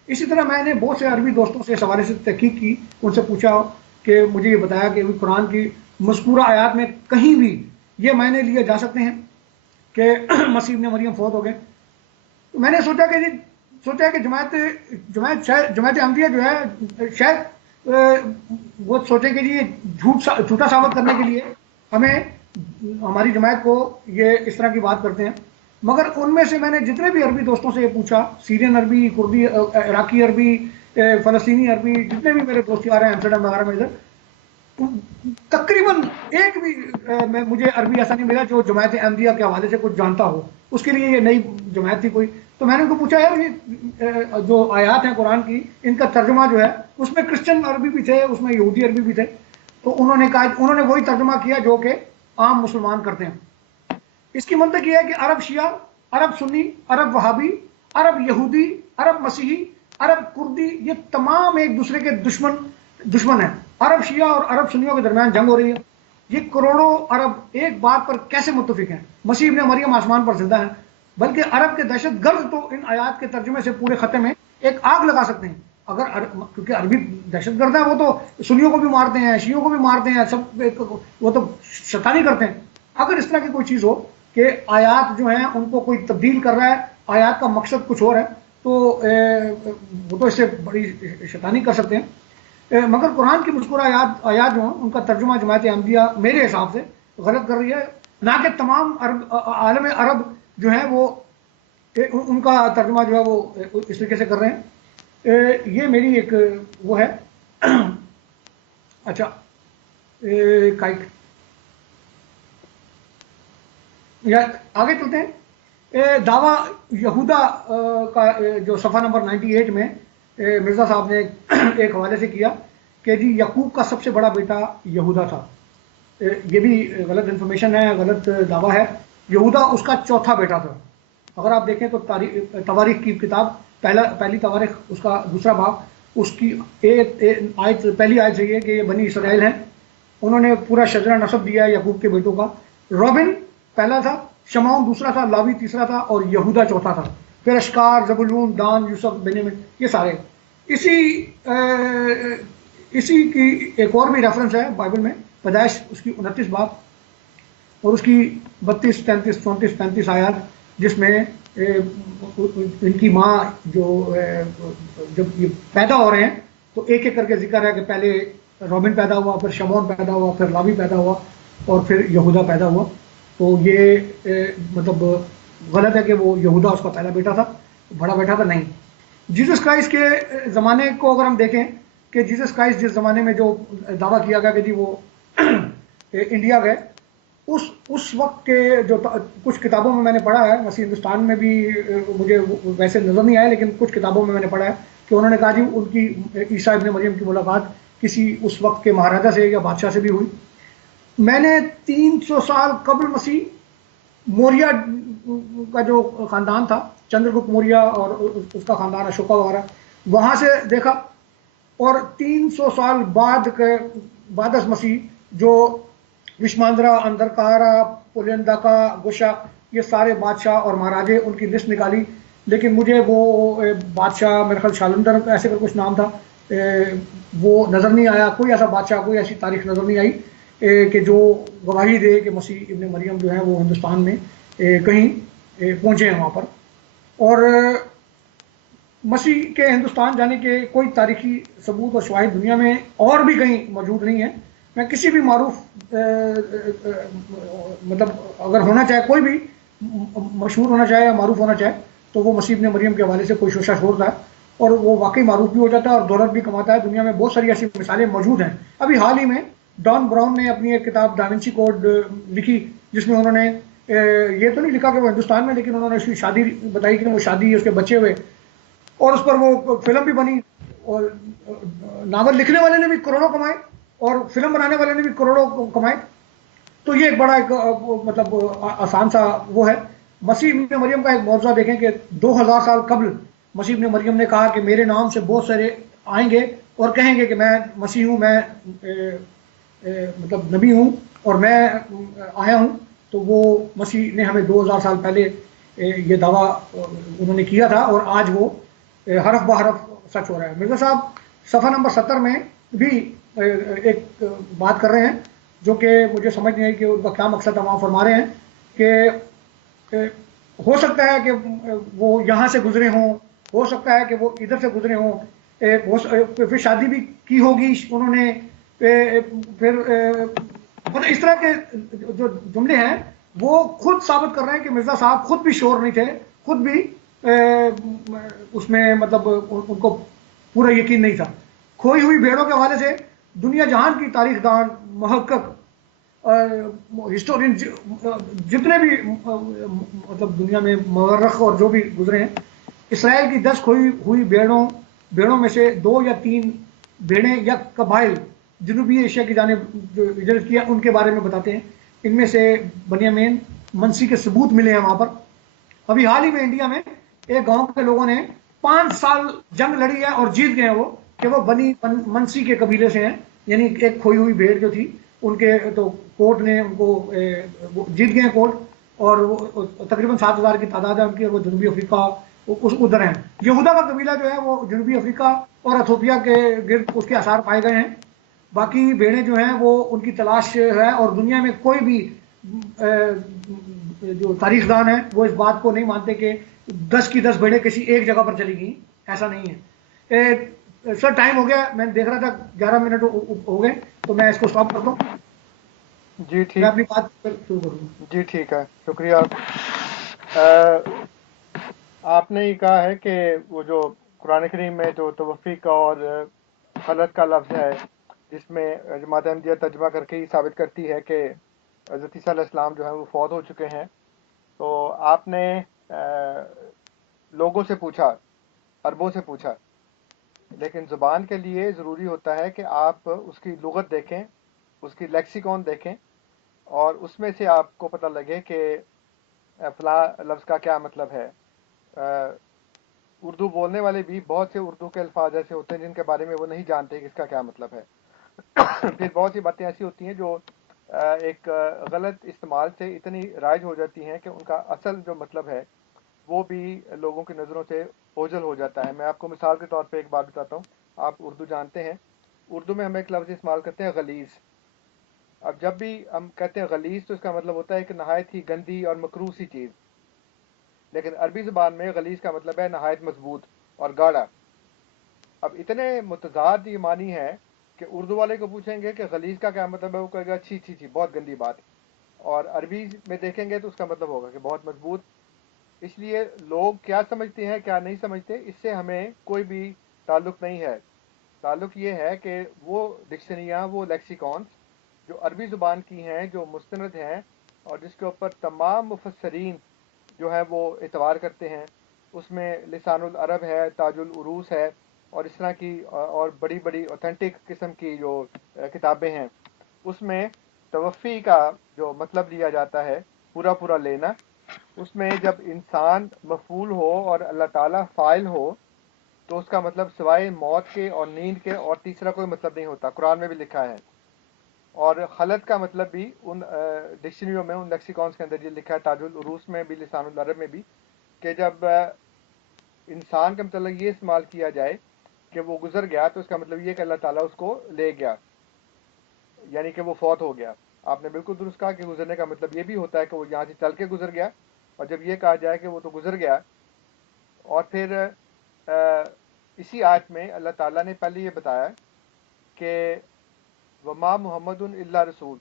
اسی طرح میں نے بہت سے عربی دوستوں سے اس حوالے سے تحقیق کی، ان سے پوچھا کہ مجھے یہ بتایا کہ قرآن کی مذکورہ آیات میں کہیں بھی یہ معنی لیے جا سکتے ہیں کہ مسیح ابن مریم فوت ہو گئے. تو میں نے سوچا کہ جماعت احمدیہ جو ہے شاید وہ سوچیں کہ جی یہ جھوٹا ثابت کرنے کے لیے ہماری جماعت کو یہ اس طرح کی بات کرتے ہیں. مگر ان میں سے میں نے جتنے بھی عربی دوستوں سے یہ پوچھا، سیرین عربی، کردی، عراقی عربی، فلسطینی عربی، جتنے بھی میرے دوست آ رہے ہیں ایمسٹرڈیم وغیرہ میں ادھر، تقریباً ایک بھی مجھے عربی ایسا نہیں ملا جو جماعت احمدیہ کے حوالے سے کچھ جانتا ہو. اس کے لیے یہ نئی جماعت تھی کوئی. تو میں نے ان کو پوچھا یار یہ جو آیات ہیں قرآن کی، ان کا ترجمہ جو ہے اس میں کرسچن عربی بھی تھے، اس میں یہودی عربی بھی تھے. تو انہوں نے وہی ترجمہ کیا جو کہ عام مسلمان کرتے ہیں. اس کی منطق یہ ہے کہ عرب شیعہ، عرب سنی، عرب وہابی، عرب یہودی، عرب مسیحی، عرب کردی، یہ تمام ایک دوسرے کے دشمن ہیں. عرب شیعہ اور عرب سنیوں کے درمیان جنگ ہو رہی ہے. یہ کروڑوں عرب ایک بات پر کیسے متفق ہیں؟ مسیح ابن مریم آسمان پر زندہ ہیں. بلکہ عرب کے دہشت گرد تو ان آیات کے ترجمے سے پورے خطے میں ایک آگ لگا سکتے ہیں. کیونکہ عربی دہشت گرد ہیں، وہ تو سنیوں کو بھی مارتے ہیں، شیعوں کو بھی مارتے ہیں، سب وہ تو شیطانی کرتے ہیں. اگر اس طرح کی کوئی چیز ہو کہ آیات جو ہیں ان کو کوئی تبدیل کر رہا ہے، آیات کا مقصد کچھ اور ہے، تو وہ تو اس سے بڑی شیطانی کر سکتے ہیں. مگر قرآن کی مذکورہ آیات جو ہیں ان کا ترجمہ جماعت احمدیہ میرے حساب سے غلط کر رہی ہے. نہ کہ تمام عالم عرب جو ہیں وہ ان کا ترجمہ جو ہے وہ اس طریقے سے کر رہے ہیں. یہ میری ایک وہ ہے. اچھا آگے چلتے ہیں. دعویٰ یہودا کا جو صفحہ نمبر 98 میں مرزا صاحب نے ایک حوالے سے کیا کہ جی یعقوب کا سب سے بڑا بیٹا یہودا تھا. یہ بھی غلط انفارمیشن ہے، غلط دعویٰ ہے. یہودا اس کا چوتھا بیٹا تھا. اگر آپ دیکھیں تو تواریخ کی کتاب پہلی تواریخ اس کا دوسرا باب، اس کی پہلی آیت یہ ہے کہ یہ بنی اسرائیل ہیں. انہوں نے پورا شجرہ نسب دیا ہے یعقوب کے بیٹوں کا. روبن پہلا تھا، شمعون دوسرا تھا، لاوی تیسرا تھا، اور یہودا چوتھا تھا. پھر اشکار، زبولون، دان، یوسف، بنیامین، یہ سارے. اسی کی ایک اور بھی ریفرنس ہے بائبل میں، پیدائش اس کی 29 باب اور اس کی 32، 33، 34، 35 آیات جس میں ان کی ماں جو جب یہ پیدا ہو رہے ہیں تو ایک ایک کر کے ذکر ہے کہ پہلے روبن پیدا ہوا، پھر شمعون پیدا ہوا، پھر لاوی پیدا ہوا اور پھر یہودا پیدا ہوا. تو یہ مطلب غلط ہے کہ وہ یہودا اس کا پہلا بیٹا تھا، بڑا بیٹا تھا، نہیں. جیسس کرائسٹ کے زمانے کو اگر ہم دیکھیں کہ جیسس کرائسٹ جس زمانے میں جو دعویٰ کیا گیا کہ جی وہ انڈیا گئے، اس وقت کے جو کچھ کتابوں میں نے پڑھا ہے، مسیح ہندوستان میں بھی مجھے ویسے نظر نہیں آیا، لیکن کچھ کتابوں میں نے پڑھا ہے کہ انہوں نے کہا جی ان کی عیسیٰ ابن مریم کی ملاقات کسی اس وقت کے مہاراجا سے یا بادشاہ سے بھی ہوئی. میں نے 300 سال قبل مسیح موریہ کا جو خاندان تھا، چندر گپت موریہ اور اس کا خاندان اشوکا وغیرہ، وہاں سے دیکھا. اور 300 سال بعد از مسیح جو وشماندرا، اندرکارا، پولندکا، گوشا، یہ سارے بادشاہ اور مہاراجے ان کی لسٹ نکالی، لیکن مجھے وہ بادشاہ میرے خیال شالندر ایسے کر کچھ نام تھا، وہ نظر نہیں آیا. کوئی ایسا بادشاہ، کوئی ایسی تاریخ نظر نہیں آئی کہ جو گواہی دے کہ مسیح ابن مریم جو ہے وہ ہندوستان میں کہیں پہنچے ہیں وہاں پر. اور مسیح کے ہندوستان جانے کے کوئی تاریخی ثبوت اور شواہد دنیا میں اور بھی کہیں موجود نہیں ہیں. میں کسی بھی معروف مطلب اگر ہونا چاہے، کوئی بھی مشہور ہونا چاہے یا معروف ہونا چاہے، تو وہ مسیح ابن مریم کے حوالے سے کوئی شوشہ چھوڑتا ہے اور وہ واقعی معروف بھی ہو جاتا ہے اور دولت بھی کماتا ہے. دنیا میں بہت ساری ایسی مثالیں موجود ہیں. ابھی حال ہی میں ڈان براؤن نے اپنی ایک کتاب ڈاونچی کوڈ لکھی، جس میں انہوں نے یہ تو نہیں لکھا کہ وہ ہندوستان میں، لیکن انہوں نے اس کی شادی بتائی کہ وہ شادی، اس کے بچے ہوئے، اور اس پر وہ فلم بھی بنی. اور ناول لکھنے والے نے بھی کروڑوں کمائے اور فلم بنانے والے نے بھی کروڑوں کمائے. تو یہ ایک بڑا ایک مطلب آسان سا وہ ہے. مسیح ابن مریم کا ایک معجزہ دیکھیں کہ 2000 سال قبل مسیح ابن مریم نے کہا کہ میرے نام سے بہت سارے آئیں گے اور کہیں گے کہ میں مسیح ہوں، میں مطلب نبی ہوں اور میں آیا ہوں. تو وہ مسیح نے ہمیں 2000 سال پہلے یہ دعویٰ انہوں نے کیا تھا اور آج وہ حرف بحرف سچ ہو رہا ہے. مرزا صاحب صفحہ نمبر 70 میں بھی ایک بات کر رہے ہیں جو کہ مجھے سمجھ نہیں آئی کہ ان کا کیا مقصد ہے. وہاں فرما رہے ہیں کہ ہو سکتا ہے کہ وہ یہاں سے گزرے ہوں، ہو سکتا ہے کہ وہ ادھر سے گزرے ہوں، پھر شادی بھی کی ہوگی انہوں نے، پھر مطلب اس طرح کے جو جملے ہیں وہ خود ثابت کر رہے ہیں کہ مرزا صاحب خود بھی شور نہیں تھے، خود بھی اس میں مطلب ان کو پورا یقین نہیں تھا. کھوئی ہوئی بھیڑوں کے حوالے سے دنیا جہان کی تاریخ دان، محقق، ہسٹورین جتنے بھی مطلب دنیا میں مورخ اور جو بھی گزرے ہیں، اسرائیل کی 10 کھوئی ہوئی بھیڑوں میں سے 2 یا 3 بھیڑیں یا قبائل جنوبی ایشیا کی جانب جو ہجرت کیا ان کے بارے میں بتاتے ہیں. ان میں سے بنیامین منسی کے ثبوت ملے ہیں وہاں پر. ابھی حال ہی میں انڈیا میں ایک گاؤں کے لوگوں نے 5 سال جنگ لڑی ہے اور جیت گئے ہیں وہ، کہ وہ بنی منسی کے قبیلے سے ہیں. یعنی ایک کھوئی ہوئی بھیڑ جو تھی ان کے تو کورٹ نے ان کو جیت گئے ہیں کورٹ، اور وہ تقریباً 7000 کی تعداد ہے ان کی، اور وہ جنوبی افریقہ ادھر ہیں. یہودا کا قبیلہ جو ہے وہ جنوبی افریقہ اور ایتھوپیا کے گرد اس کے آثار پائے گئے ہیں. باقی بھیڑیں جو ہیں وہ ان کی تلاش ہے، اور دنیا میں کوئی بھی جو تاریخ دان ہیں وہ اس بات کو نہیں مانتے کہ 10 کی 10 بھیڑیں کسی ایک جگہ پر چلی گئیں. ایسا نہیں ہے. سر ٹائم ہو گیا، میں دیکھ رہا تھا 11 منٹ ہو گئے، تو میں اس کو سٹاپ کرتا ہوں. جی میں ٹھیک، اپنی بات شروع کروں. جی ٹھیک ہے، شکریہ. آپ نے یہ کہا ہے کہ وہ جو قرآن کریم میں جو توفیق اور خلط کا لفظ ہے، جس میں جماعت احمدیہ ترجمہ کر کے ہی ثابت کرتی ہے کہ حضرت عیسیٰ علیہ السلام جو ہے وہ فوت ہو چکے ہیں. تو آپ نے لوگوں سے پوچھا، عربوں سے پوچھا، لیکن زبان کے لیے ضروری ہوتا ہے کہ آپ اس کی لغت دیکھیں، اس کی لیکسیکون دیکھیں، اور اس میں سے آپ کو پتہ لگے کہ فلاں لفظ کا کیا مطلب ہے. اردو بولنے والے بھی بہت سے اردو کے الفاظ ایسے ہوتے ہیں جن کے بارے میں وہ نہیں جانتے کہ اس کا کیا مطلب ہے. پھر بہت سی باتیں ایسی ہوتی ہیں جو ایک غلط استعمال سے اتنی رائج ہو جاتی ہیں کہ ان کا اصل جو مطلب ہے وہ بھی لوگوں کی نظروں سے اوجھل ہو جاتا ہے. میں آپ کو مثال کے طور پہ ایک بات بتاتا ہوں. آپ اردو جانتے ہیں، اردو میں ہم ایک لفظ استعمال کرتے ہیں غلیظ. اب جب بھی ہم کہتے ہیں غلیظ تو اس کا مطلب ہوتا ہے کہ نہایت ہی گندی اور مکروہ سی چیز. لیکن عربی زبان میں غلیظ کا مطلب ہے نہایت مضبوط اور گاڑا. اب اتنے متضاد یہ معنی ہے کہ اردو والے کو پوچھیں گے کہ غلیظ کا کیا مطلب ہے، وہ کہے گا چھی چھی چھی بہت گندی بات. اور عربی میں دیکھیں گے تو اس کا مطلب ہوگا کہ بہت مضبوط. اس لیے لوگ کیا سمجھتے ہیں کیا نہیں سمجھتے اس سے ہمیں کوئی بھی تعلق نہیں ہے. تعلق یہ ہے کہ وہ ڈکشنریاں، وہ لیکسیکونس جو عربی زبان کی ہیں، جو مستند ہیں اور جس کے اوپر تمام مفسرین جو ہے وہ اعتبار کرتے ہیں، اس میں لسان العرب ہے، تاج العروس ہے، اور اس طرح کی اور بڑی بڑی اوتھینٹک قسم کی جو کتابیں ہیں، اس میں توفی کا جو مطلب لیا جاتا ہے پورا پورا لینا. اس میں جب انسان مفعول ہو اور اللہ تعالیٰ فاعل ہو تو اس کا مطلب سوائے موت کے اور نیند کے اور تیسرا کوئی مطلب نہیں ہوتا. قرآن میں بھی لکھا ہے. اور خلط کا مطلب بھی ان ڈکشنریوں میں، ان لیکسیکونس کے اندر یہ لکھا ہے، تاج العروس میں بھی، لسان العرب میں بھی، کہ جب انسان کا مطلب یہ استعمال کیا جائے کہ وہ گزر گیا تو اس کا مطلب یہ کہ اللہ تعالیٰ اس کو لے گیا، یعنی کہ وہ فوت ہو گیا. آپ نے بالکل درست کہا کہ گزرنے کا مطلب یہ بھی ہوتا ہے کہ وہ یہاں سے چل کے گزر گیا. اور جب یہ کہا جائے کہ وہ تو گزر گیا، اور پھر اسی آیت میں اللہ تعالیٰ نے پہلے یہ بتایا کہ وما محمد الا رسول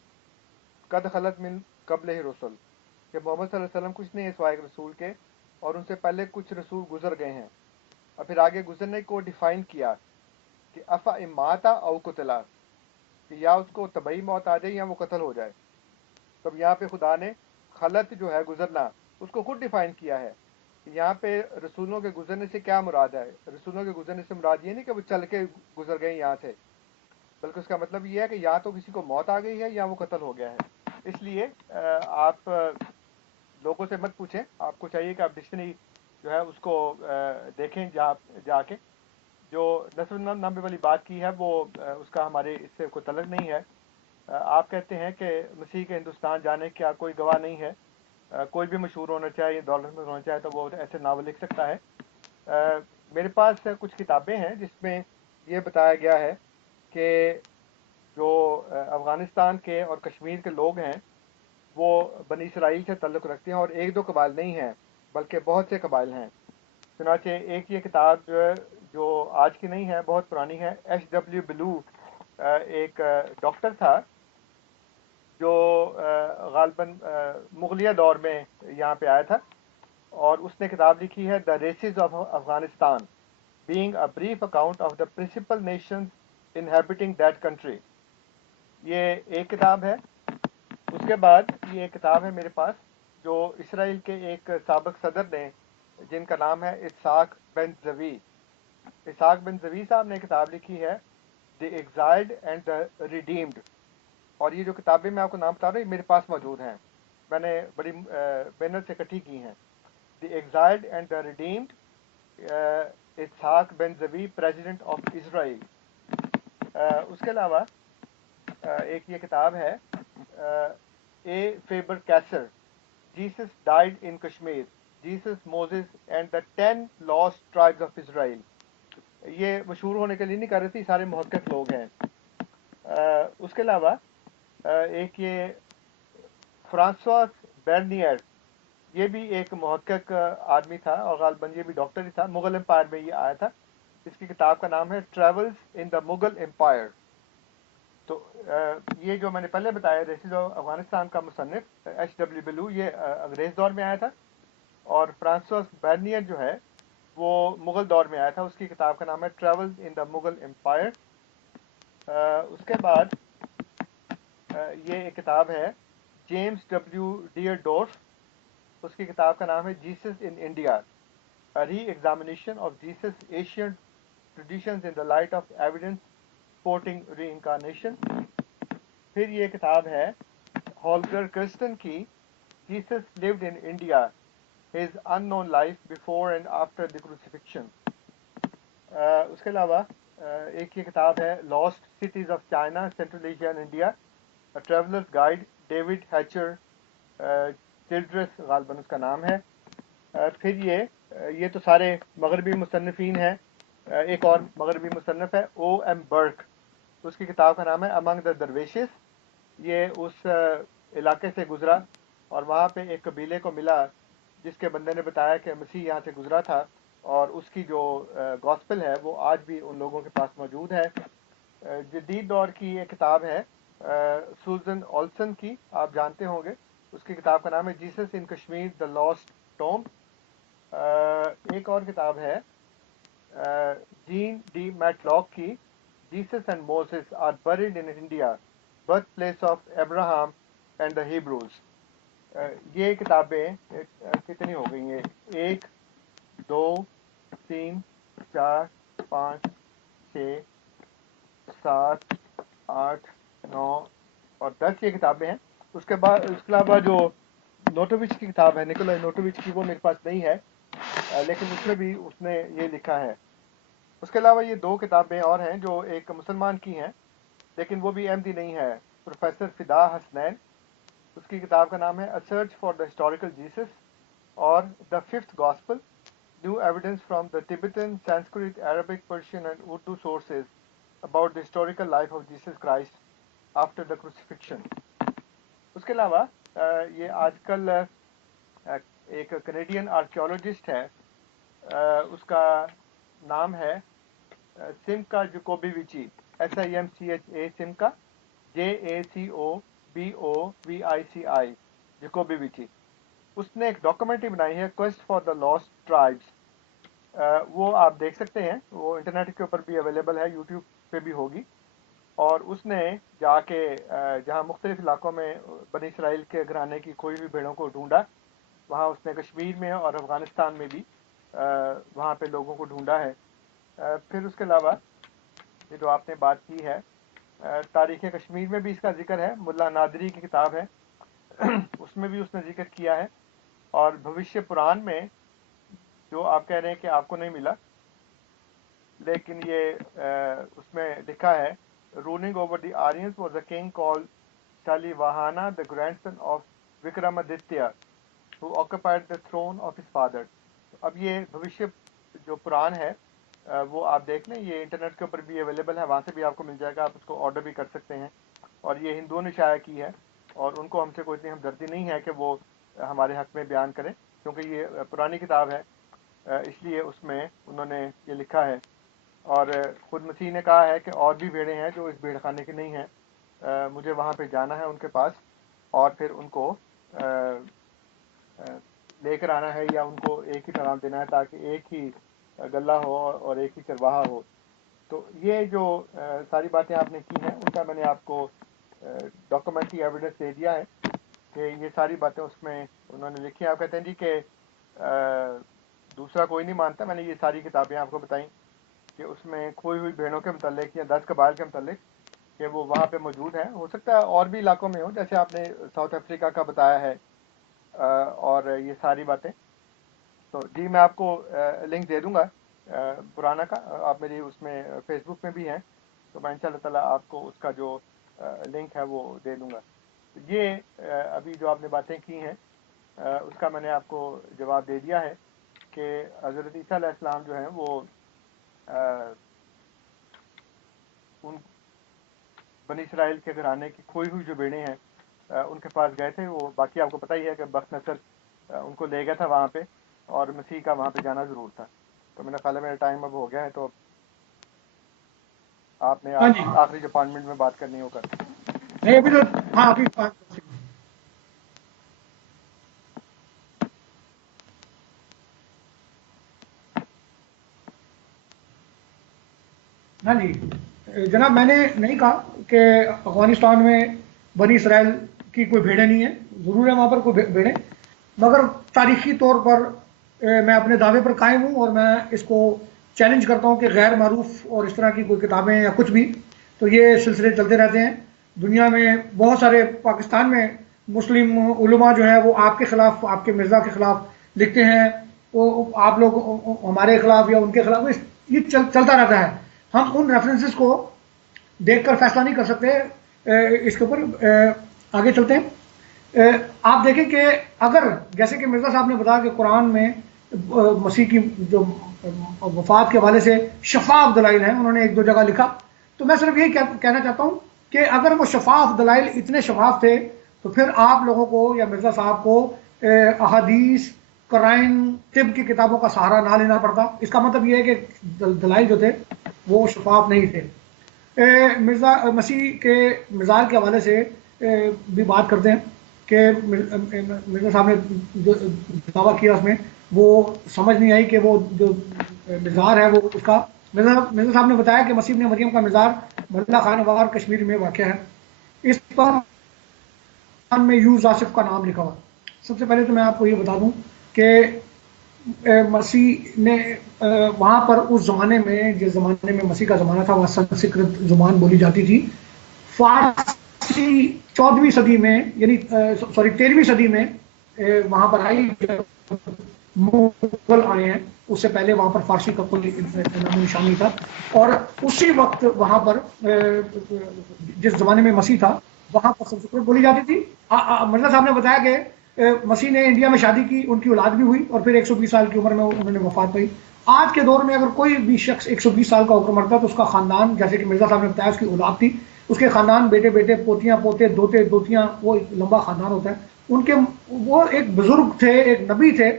قد خلط من قبل رسول، کہ محمد صلی اللہ علیہ وسلم کچھ نہیں ہے سوائے رسول کے، اور ان سے پہلے کچھ رسول گزر گئے ہیں. اور پھر آگے گزرنے کو ڈیفائن کیا کہ افا اماتا او قتلا، کہ یا اس کو طبعی موت آ جائے یا وہ قتل ہو جائے. تب یہاں پہ خدا نے خلط جو ہے گزرنا اس کو خود ڈیفائن کیا ہے. یہاں پہ رسولوں کے گزرنے سے کیا مراد ہے؟ رسولوں کے گزرنے سے مراد یہ نہیں کہ وہ چل کے گزر گئے یہاں سے، بلکہ اس کا مطلب یہ ہے کہ یا تو کسی کو موت آ گئی ہے یا وہ قتل ہو گیا ہے. اس لیے آپ لوگوں سے مت پوچھیں، آپ کو چاہیے کہ آپ ڈکشنری جو ہے اس کو دیکھیں جا کے. جو نسل نامے والی بات کی ہے وہ اس کا ہمارے اس سے کوئی تعلق نہیں ہے. آپ کہتے ہیں کہ مسیح کے ہندوستان جانے کا کوئی گواہ نہیں ہے. کوئی بھی مشہور ہونا چاہے، دولت مند ہونا چاہے تو وہ ایسے ناول لکھ سکتا ہے. میرے پاس کچھ کتابیں ہیں جس میں یہ بتایا گیا ہے کہ جو افغانستان کے اور کشمیر کے لوگ ہیں وہ بنی اسرائیل سے تعلق رکھتے ہیں، اور ایک دو قبائل نہیں ہیں بلکہ بہت سے قبائل ہیں. چنانچہ ایک یہ کتاب جو آج کی نہیں ہے، بہت پرانی ہے. ایچ ڈبلیو بلو ایک ڈاکٹر تھا جو غالباً مغلیہ دور میں یہاں پہ آیا تھا، اور اس نے کتاب لکھی ہے the races of Afghanistan being a brief account of the principal nations inhabiting that country. یہ ایک کتاب ہے. اس کے بعد یہ ایک کتاب ہے میرے پاس جو اسرائیل کے ایک سابق صدر نے، جن کا نام ہے اسحاق بن زوی. اسحاق بن زوی صاحب نے کتاب لکھی ہے دی ایگزائلڈ اینڈ دا ریڈیمڈ. اور یہ جو کتابیں میں آپ کو نام بتا رہا ہوں یہ میرے پاس موجود ہیں، میں نے بڑی محنت سے اکٹھی کی ہیں. The exiled and the redeemed, Yitzhak Ben Zvi president of Israel. اس کے علاوہ ایک یہ کتاب ہے A Faber Kaiser, Jesus died in Kashmir, Jesus Moses and the 10 lost tribes of Israel. یہ مشہور ہونے کے لیے نہیں کر رہی تھی، سارے محقق لوگ ہیں. اس کے علاوہ ایک یہ فرانسواس برنیئر، یہ بھی ایک محقق آدمی تھا اور غالباً یہ بھی ڈاکٹر ہی تھا. مغل امپائر میں یہ آیا تھا. اس کی کتاب کا نام ہے travels in the Mughal empire. تو یہ جو میں نے پہلے بتایا ریسز آف افغانستان کا مصنف ایچ ڈبلیو بلو، یہ انگریز دور میں آیا تھا، اور فرانسوس برنیئر جو ہے وہ مغل دور میں آیا تھا. اس کی کتاب کا نام ہے travels in the Mughal empire. اس کے بعد یہ ایک کتاب ہے جیمز ڈبلیو ڈیئر ڈورف، اس کی کتاب کا نام ہے Jesus in India, reexamination of Jesus Asian traditions in the light of evidence supporting reincarnation. پھر یہ کتاب ہے ہولگر کرسٹن کی Jesus lived in India his unknown life before and after the crucifixion. اس کے علاوہ ایک یہ کتاب ہے last cities of China Central Asia and India, traveller's guide, David Hatcher Childress غالباً اس کا نام ہے. پھر یہ تو سارے مغربی مصنفین ہیں. ایک اور مغربی مصنف ہے او ایم برک، اس کی کتاب کا نام ہے امنگ دا درویشز. یہ اس علاقے سے گزرا اور وہاں پہ ایک قبیلے کو ملا جس کے بندے نے بتایا کہ مسیح یہاں سے گزرا تھا، اور اس کی جو گاسپل ہے وہ آج بھی ان لوگوں کے پاس موجود ہے۔ جدید دور کی یہ کتاب ہے سوزن اولسن کی، آپ جانتے ہوں گے، اس کی کتاب کا نام ہے Jesus in Kashmir the last tomb. ایک اور کتاب ہے جین ڈی میٹلاک کی، Jesus and Moses are buried in India, birth place of Abraham and the Hebrews. یہ کتابیں کتنی ہو گئی ہیں؟ 1 2 3 4 5 6 7 8 9 اور 10 یہ کتابیں ہیں۔ اس کے علاوہ جو نوٹووچ کی کتاب ہے، نکولائے نوٹووچ کی، وہ میرے پاس نہیں ہے، لیکن اس میں بھی اس نے یہ لکھا ہے۔ اس کے علاوہ یہ 2 کتابیں اور ہیں جو ایک مسلمان کی ہیں، لیکن وہ بھی احمدی نہیں ہے، پروفیسر فدا حسنین، اس کی کتاب کا نام ہے a search for the historical Jesus, اور the fifth gospel, new evidence from the Tibetan, Sanskrit, Arabic, Persian and Urdu sources about the historical life of Jesus Christ after the crucifixion. اس کے علاوہ یہ آج کل ایک کینیڈین آرکیولوجسٹ ہے، اس کا نام ہے سمکا جکوبیویچی، SIMCHA سمکا JACOBOVICI جکوبیویچی۔ اس نے ایک ڈاکومنٹری بنائی ہے quest for the last tribes, وہ آپ دیکھ سکتے ہیں، وہ انٹرنیٹ کے اوپر بھی اویلیبل ہے، یوٹیوب پہ بھی ہوگی۔ اور اس نے جا کے جہاں مختلف علاقوں میں بنی اسرائیل کے گھرانے کی کھوئی ہوئی بھیڑوں کو ڈھونڈا، وہاں اس نے کشمیر میں اور افغانستان میں بھی وہاں پہ لوگوں کو ڈھونڈا ہے۔ پھر اس کے علاوہ یہ جو آپ نے بات کی ہے تاریخ کشمیر میں بھی اس کا ذکر ہے، ملا نادری کی کتاب ہے، اس میں بھی اس نے ذکر کیا ہے۔ اور بھوشیہ پران میں جو آپ کہہ رہے ہیں کہ آپ کو نہیں ملا، لیکن یہ اس میں لکھا ہے rolling over the Aryans was a king call Shalivahana the grand son of Vikramaditya who occupied the throne of his father۔ اب یہ بھوشیہ جو پران ہے وہ آپ دیکھ لیں، یہ انٹرنیٹ کے اوپر بھی اویلیبل ہے، وہاں سے بھی آپ کو مل جائے گا، آپ اس کو آرڈر بھی کر سکتے ہیں۔ اور یہ ہندوؤں نے شائع کی ہے، اور ان کو ہم سے کوئی اتنی ہمدردی نہیں ہے کہ وہ ہمارے حق میں بیان کریں، کیونکہ یہ پرانی کتاب ہے، اس لیے اس میں انہوں نے یہ لکھا ہے۔ اور خود مسیح نے کہا ہے کہ اور بھی بھیڑیں ہیں جو اس بھیڑ خانے کی نہیں ہیں، مجھے وہاں پہ جانا ہے ان کے پاس، اور پھر ان کو لے کر آنا ہے، یا ان کو ایک ہی پیغام دینا ہے، تاکہ ایک ہی گلہ ہو اور ایک ہی چرواہا ہو۔ تو یہ جو ساری باتیں آپ نے کی ہیں، ان کا میں نے آپ کو ڈاکومنٹری ایویڈنس دے دیا ہے کہ یہ ساری باتیں اس میں انہوں نے لکھی ہیں۔ آپ کہتے ہیں جی کہ دوسرا کوئی نہیں مانتا، میں نے یہ ساری کتابیں آپ کو بتائیں کہ اس میں کھوئی ہوئی بھیڑوں کے متعلق یا 10 قبائل کے متعلق کہ وہ وہاں پہ موجود ہیں، ہو سکتا ہے اور بھی علاقوں میں ہوں، جیسے آپ نے ساؤتھ افریقہ کا بتایا ہے، اور یہ ساری باتیں۔ تو جی میں آپ کو لنک دے دوں گا پرانا کا، آپ میری اس میں فیس بک میں بھی ہیں، تو میں انشاءاللہ تعالیٰ آپ کو اس کا جو لنک ہے وہ دے دوں گا۔ یہ ابھی جو آپ نے باتیں کی ہیں اس کا میں نے آپ کو جواب دے دیا ہے کہ حضرت عیسیٰ علیہ السلام جو ہیں وہ ان بنی اسرائیل کے گھرانے کی کھوئی ہوئی جو بھیڑیں ہیں ان کے پاس گئے تھے، وہ باقی آپ کو پتہ ہی ہے کہ بخت نصر ان کو لے گیا تھا وہاں پہ، اور مسیح کا وہاں پہ جانا ضرور تھا۔ تو میرا خیال ہے میرا ٹائم اب ہو گیا ہے، تو آپ نے ہاں جی، آخری جو 5 منٹ میں بات کرنی ہو کر۔ نہیں ابھی تو، ہاں ابھی 5 ہاں جی جناب، میں نے نہیں کہا کہ افغانستان میں بنی اسرائیل کی کوئی بھیڑیں نہیں ہیں، ضرور ہے وہاں پر کوئی بھیڑیں، مگر تاریخی طور پر میں اپنے دعوے پر قائم ہوں، اور میں اس کو چیلنج کرتا ہوں کہ غیر معروف اور اس طرح کی کوئی کتابیں یا کچھ بھی، تو یہ سلسلے چلتے رہتے ہیں دنیا میں۔ بہت سارے پاکستان میں مسلم علماء جو ہیں وہ آپ کے خلاف، آپ کے مرزا کے خلاف لکھتے ہیں، وہ آپ لوگ ہمارے خلاف یا ان کے خلاف، یہ چلتا رہتا ہے۔ ہم ان ریفرنسز کو دیکھ کر فیصلہ نہیں کر سکتے، اس کے اوپر آگے چلتے ہیں۔ آپ دیکھیں کہ اگر جیسے کہ مرزا صاحب نے بتایا کہ قرآن میں مسیح کی جو وفات کے حوالے سے شفاف دلائل ہیں، انہوں نے 1-2 جگہ لکھا، تو میں صرف یہی کہنا چاہتا ہوں کہ اگر وہ شفاف دلائل اتنے شفاف تھے تو پھر آپ لوگوں کو یا مرزا صاحب کو احادیث قرائن طب کی کتابوں کا سہارا نہ لینا پڑتا. اس کا مطلب یہ ہے کہ دلائل جو تھے وہ شفاف نہیں تھے. مرزا مسیح کے مزار کے حوالے سے بھی بات کرتے ہیں کہ مرزا صاحب نے جو دعویٰ کیا اس میں وہ سمجھ نہیں آئی کہ وہ جو مزار ہے وہ اس کا مرزا صاحب نے بتایا کہ مسیح ابن مریم کا مزار ملا خان وار کشمیر میں واقع ہے. اس پر میں یوز آصف کا نام لکھا ہوا. سب سے پہلے تو میں آپ کو یہ بتا دوں کہ مسیح نے وہاں پر اس زمانے میں جس زمانے میں مسیح کا زمانہ تھا وہاں سنسکرت زبان بولی جاتی تھی. فارسی 14ویں صدی میں یعنی 13ویں صدی میں وہاں پر آئی. مغل آئے ہیں اس سے پہلے وہاں پر فارسی کا کوئی نام نشان نہیں تھا. اور اسی وقت وہاں پر جس زمانے میں مسیح تھا وہاں پر سنسکرت بولی جاتی تھی. مرزا صاحب نے بتایا کہ مسیح نے انڈیا میں شادی کی, ان کی اولاد بھی ہوئی اور پھر 120 سال کی عمر میں انہوں نے وفات پائی. آج کے دور میں اگر کوئی بھی شخص 120 سال کا ہو کر مرتا ہے تو اس کا خاندان, جیسے کہ مرزا صاحب نے بتایا اس کی اولاد تھی, اس کے خاندان بیٹے بیٹے پوتیاں پوتے دوتے دوتیاں, وہ ایک لمبا خاندان ہوتا ہے. ان کے وہ ایک بزرگ تھے, ایک نبی تھے,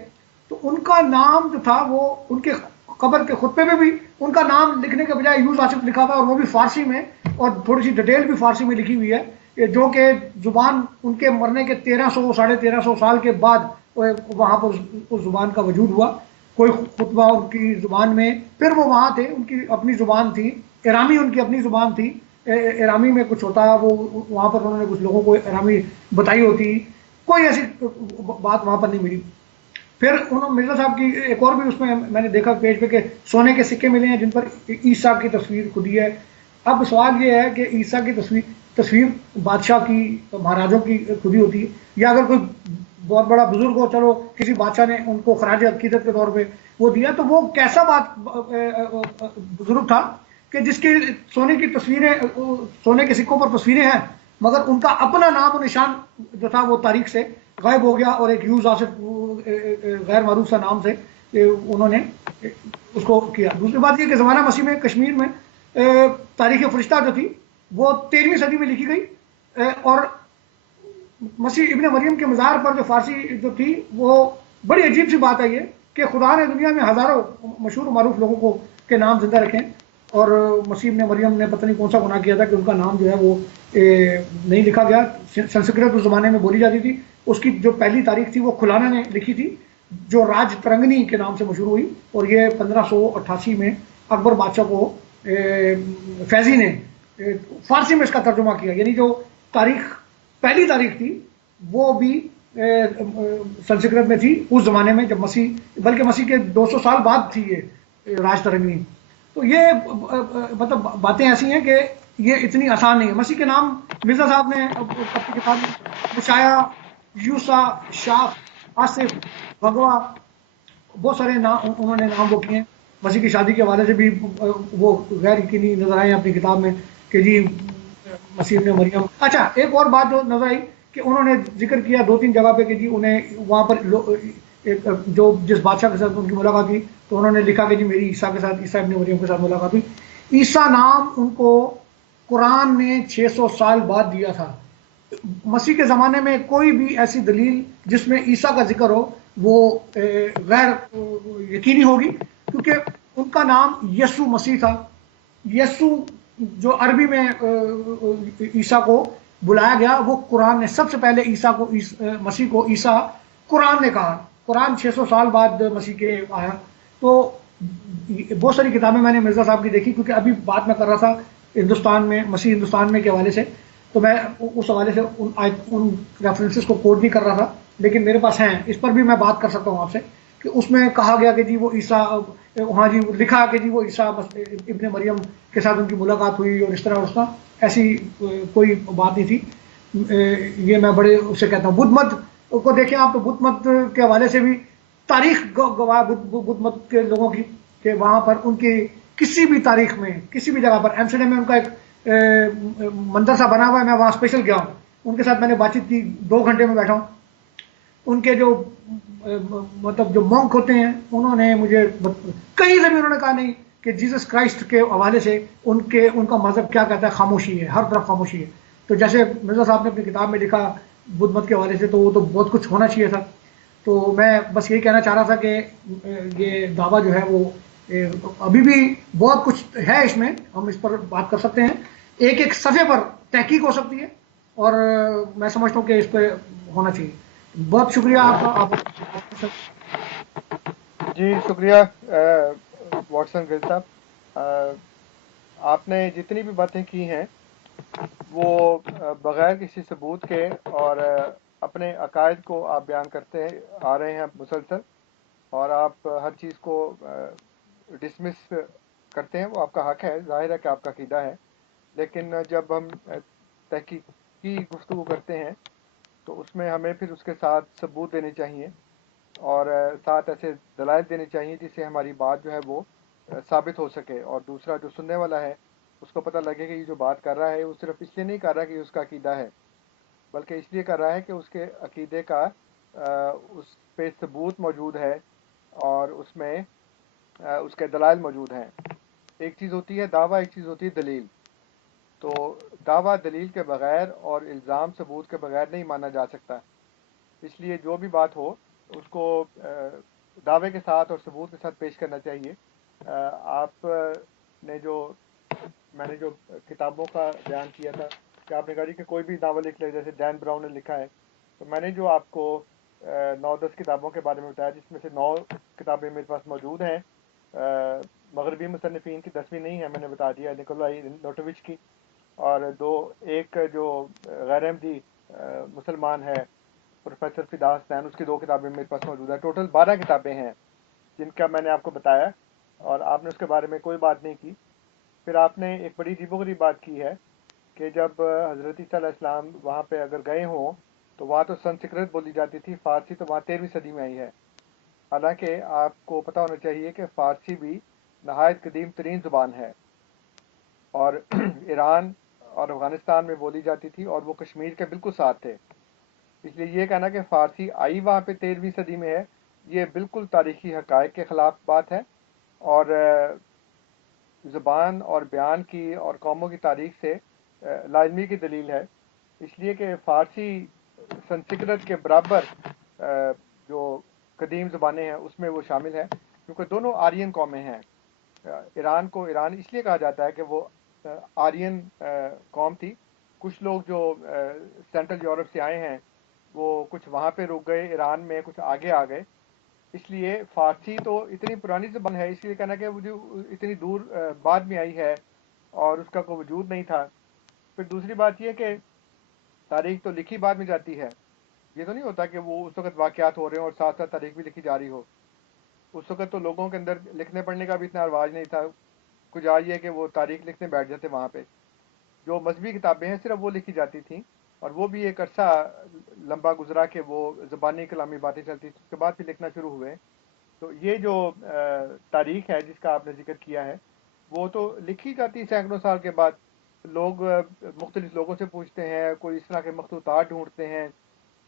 تو ان کا نام جو تھا وہ ان کے قبر کے خطبے میں بھی ان کا نام لکھنے کے بجائے یوز آصف لکھا تھا, اور وہ بھی فارسی میں, اور تھوڑی سی ڈیٹیل بھی فارسی میں لکھی ہوئی ہے, جو کہ زبان ان کے مرنے کے 1300 ساڑھے 1300 سال کے بعد وہاں پر اس زبان کا وجود ہوا. کوئی خطبہ ان کی زبان میں, پھر وہ وہاں تھے, ان کی اپنی زبان تھی, ایرامی ان کی اپنی زبان تھی, ایرامی میں کچھ ہوتا, وہ وہاں پر انہوں نے کچھ لوگوں کو ایرامی بتائی ہوتی, کوئی ایسی بات وہاں پر نہیں ملی. پھر انہوں مرزا صاحب کی ایک اور بھی اس میں نے دیکھا پیج پہ کہ سونے کے سکے ملے ہیں جن پر عیسیٰ کی تصویر کھدی ہے. اب سوال یہ ہے کہ عیسیٰ کی تصویر بادشاہ کی, مہاراجوں کی کھدی ہوتی ہے, یا اگر کوئی بہت بڑا بزرگ ہو, چلو کسی بادشاہ نے ان کو خراج عقیدت کے طور پہ وہ دیا, تو وہ کیسا بزرگ تھا کہ جس کی سونے کی تصویریں, سونے کے سکوں پر تصویریں ہیں, مگر ان کا اپنا نام و نشان جو تھا وہ تاریخ سے غائب ہو گیا, اور ایک یوز آصف غیر معروف سا نام سے انہوں نے اس کو کیا. دوسری بات یہ کہ زمانہ مسیح میں کشمیر میں تاریخ فرشتہ جو تھی وہ 13ویں صدی میں لکھی گئی, اور مسیح ابن مریم کے مزار پر جو فارسی جو تھی وہ بڑی عجیب سی بات ہے یہ کہ خدا نے دنیا میں ہزاروں مشہور و معروف لوگوں کو کے نام زندہ رکھے, اور مسیح ابن مریم نے پتہ نہیں کون سا گناہ کیا تھا کہ ان کا نام جو ہے وہ نہیں لکھا گیا. سنسکرت اس زمانے میں بولی جاتی تھی, اس کی جو پہلی تاریخ تھی وہ کھلانا نے لکھی تھی, جو راج ترنگنی کے نام سے مشہور ہوئی, اور یہ 1588 میں اکبر بادشاہ کو فیضی نے فارسی میں اس کا ترجمہ کیا. یعنی جو تاریخ پہلی تاریخ تھی وہ بھی سنسکرت میں تھی اس زمانے میں جب مسیح, بلکہ مسیح کے 200 سال بعد تھی یہ راج ترنگنی. تو یہ مطلب باتیں ایسی ہیں کہ یہ اتنی آسان نہیں ہے. مسیح کے نام مرزا صاحب نے اپنی کتاب میں مشایا, یوسا, شاف, آصف, بھگوا, بہت سارے نام انہوں نے نام وہ کیے ہیں. مسیح کی شادی کے حوالے سے بھی وہ غیر یقینی نظر آئے ہیں اپنی کتاب میں کہ جی مسیح نے مریم. اچھا ایک اور بات جو نظر آئی کہ انہوں نے ذکر کیا 2-3 جگہ پہ کہ جی انہیں وہاں پر جو جس بادشاہ کے ساتھ ان کی ملاقات ہوئی تو انہوں نے لکھا کہ جی میری عیسیٰ کے ساتھ, عیسیٰ ابن مریم کے ساتھ ملاقات ہوئی. عیسیٰ نام ان کو قرآن نے 600 سال بعد دیا تھا. مسیح کے زمانے میں کوئی بھی ایسی دلیل جس میں عیسیٰ کا ذکر ہو وہ غیر یقینی ہوگی, کیونکہ ان کا نام یسوع مسیح تھا. یسوع جو عربی میں عیسیٰ کو بلایا گیا, وہ قرآن نے سب سے پہلے عیسیٰ کو مسیح کو عیسیٰ قرآن نے کہا. قرآن 600 سال بعد مسیح کے آیا. تو بہت ساری کتابیں میں نے مرزا صاحب کی دیکھی, کیونکہ ابھی بات میں کر رہا تھا ہندوستان میں, مسیح ہندوستان میں کے حوالے سے, تو میں اس حوالے سے ان ریفرنسز کو کوٹ نہیں کر رہا تھا, لیکن میرے پاس ہیں, اس پر بھی میں بات کر سکتا ہوں آپ سے کہ اس میں کہا گیا کہ جی وہ عیسیٰ, وہاں جی لکھا کہ جی وہ عیسیٰ ابن مریم کے ساتھ ان کی ملاقات ہوئی, اور اس طرح ایسی کوئی بات نہیں تھی. یہ میں بڑے اسے کہتا ہوں. بدھ مت کو دیکھیں آپ, تو بدھ مت کے حوالے سے بھی تاریخ گواہ بدھ مت کے لوگوں کی کہ وہاں پر ان کی کسی بھی تاریخ میں کسی بھی جگہ پر, ایمسٹرڈیم میں ان کا ایک مندر سا بنا ہوا ہے, میں وہاں اسپیشل گیا ہوں, ان کے ساتھ میں نے بات چیت کی, 2 گھنٹے میں بیٹھا ہوں. ان کے جو مطلب جو مونک ہوتے ہیں انہوں نے مجھے کہیں سے بھی انہوں نے کہا نہیں کہ جیسس کرائسٹ کے حوالے سے ان کا مذہب کیا کہتا ہے, خاموشی ہے, ہر طرف خاموشی ہے. تو جیسے مرزا صاحب نے اپنی کتاب میں لکھا بدھ مت کے حوالے سے, تو وہ تو بہت کچھ ہونا چاہیے تھا. تو میں بس یہی کہنا چاہ رہا تھا کہ یہ دعویٰ جو ہے وہ ابھی بھی بہت کچھ ہے اس میں، ہم اس پر بات کر سکتے ہیں، ایک ایک صفحے پر تحقیق ہو سکتی ہے، اور میں سمجھتا ہوں کہ اس پہ ہونا چاہیے. بہت شکریہ آپ کا. آپ جی شکریہ واٹسن گل صاحب. آپ نے جتنی بھی باتیں کی ہیں وہ بغیر کسی ثبوت کے اور اپنے عقائد کو آپ بیان کرتے آ رہے ہیں مسلسل، اور آپ ہر چیز کو ڈسمس کرتے ہیں. وہ آپ کا حق ہے، ظاہر ہے کہ آپ کا عقیدہ ہے، لیکن جب ہم تحقیقی گفتگو کرتے ہیں تو اس میں ہمیں پھر اس کے ساتھ ثبوت دینے چاہیے، اور ساتھ ایسے دلائل دینے چاہیے جس سے ہماری بات جو ہے وہ ثابت ہو سکے، اور دوسرا جو سننے والا ہے اس کو پتہ لگے کہ یہ جو بات کر رہا ہے وہ صرف اس لیے نہیں کر رہا کہ یہ اس کا عقیدہ ہے، بلکہ اس لیے کر رہا ہے کہ اس کے عقیدے کا اس پہ ثبوت موجود ہے، اور اس میں اس کے دلائل موجود ہیں. ایک چیز ہوتی ہے دعویٰ، ایک چیز ہوتی ہے دلیل. تو دعویٰ دلیل کے بغیر اور الزام ثبوت کے بغیر نہیں مانا جا سکتا. اس لیے جو بھی بات ہو اس کو دعوے کے ساتھ اور ثبوت کے ساتھ پیش کرنا چاہیے. آپ نے جو میں نے جو کتابوں کا بیان کیا تھا کہ آپ نے کہا کہ کوئی بھی ناول لکھ لے، جیسے ڈین براؤن نے لکھا ہے، تو میں نے جو آپ کو 9-10 کتابوں کے بارے میں بتایا، جس میں سے 9 کتابیں میرے پاس موجود ہیں. مغربی مصنفین کی 10ویں نہیں ہے، میں نے بتا دیا، نکولائی نوٹووچ کی، اور ایک جو غیر احمدی مسلمان ہے پروفیسر فدا حسین، اس کی 2 کتابیں میرے پاس موجود ہیں. ٹوٹل 12 کتابیں ہیں جن کا میں نے آپ کو بتایا، اور آپ نے اس کے بارے میں کوئی بات نہیں کی. پھر آپ نے ایک بڑی عجیب و غریب بات کی ہے کہ جب حضرت عیسیٰ علیہ السلام وہاں پہ اگر گئے ہوں تو وہاں تو سنسکرت بولی جاتی تھی، فارسی تو وہاں 13ویں صدی میں آئی ہے. حالانکہ آپ کو پتہ ہونا چاہیے کہ فارسی بھی نہایت قدیم ترین زبان ہے، اور ایران اور افغانستان میں بولی جاتی تھی، اور وہ کشمیر کے بالکل ساتھ تھے. اس لیے یہ کہنا کہ فارسی آئی وہاں پہ 13ویں صدی میں ہے، یہ بالکل تاریخی حقائق کے خلاف بات ہے، اور زبان اور بیان کی اور قوموں کی تاریخ سے لازمی کی دلیل ہے. اس لیے کہ فارسی سنسکرت کے برابر جو قدیم زبانیں ہیں اس میں وہ شامل ہے، کیونکہ دونوں آرین قومیں ہیں. ایران کو ایران اس لیے کہا جاتا ہے کہ وہ آرین قوم تھی. کچھ لوگ جو سینٹرل یورپ سے آئے ہیں وہ کچھ وہاں پہ رک گئے ایران میں، کچھ آگے آ گئے. اس لیے فارسی تو اتنی پرانی زبان ہے، اس لیے کہنا کہ وہ جو اتنی دور بعد میں آئی ہے اور اس کا کوئی وجود نہیں تھا. پھر دوسری بات یہ کہ تاریخ تو لکھی بعد میں جاتی ہے. یہ تو نہیں ہوتا کہ وہ اس وقت واقعات ہو رہے ہیں اور ساتھ ساتھ تاریخ بھی لکھی جا رہی ہو. اس وقت تو لوگوں کے اندر لکھنے پڑھنے کا بھی اتنا رواج نہیں تھا. کچھ آئی ہے کہ وہ تاریخ لکھنے بیٹھ جاتے وہاں پہ. جو مذہبی کتابیں ہیں صرف وہ لکھی جاتی تھیں، اور وہ بھی ایک عرصہ لمبا گزرا کہ وہ زبانی کلامی باتیں چلتی تھیں، اس کے بعد پھر لکھنا شروع ہوئے. تو یہ جو تاریخ ہے جس کا آپ نے ذکر کیا ہے وہ تو لکھی جاتی سینکڑوں سال کے بعد. لوگ مختلف لوگوں سے پوچھتے ہیں، کوئی اس طرح کے مخطوطات ڈھونڈتے ہیں،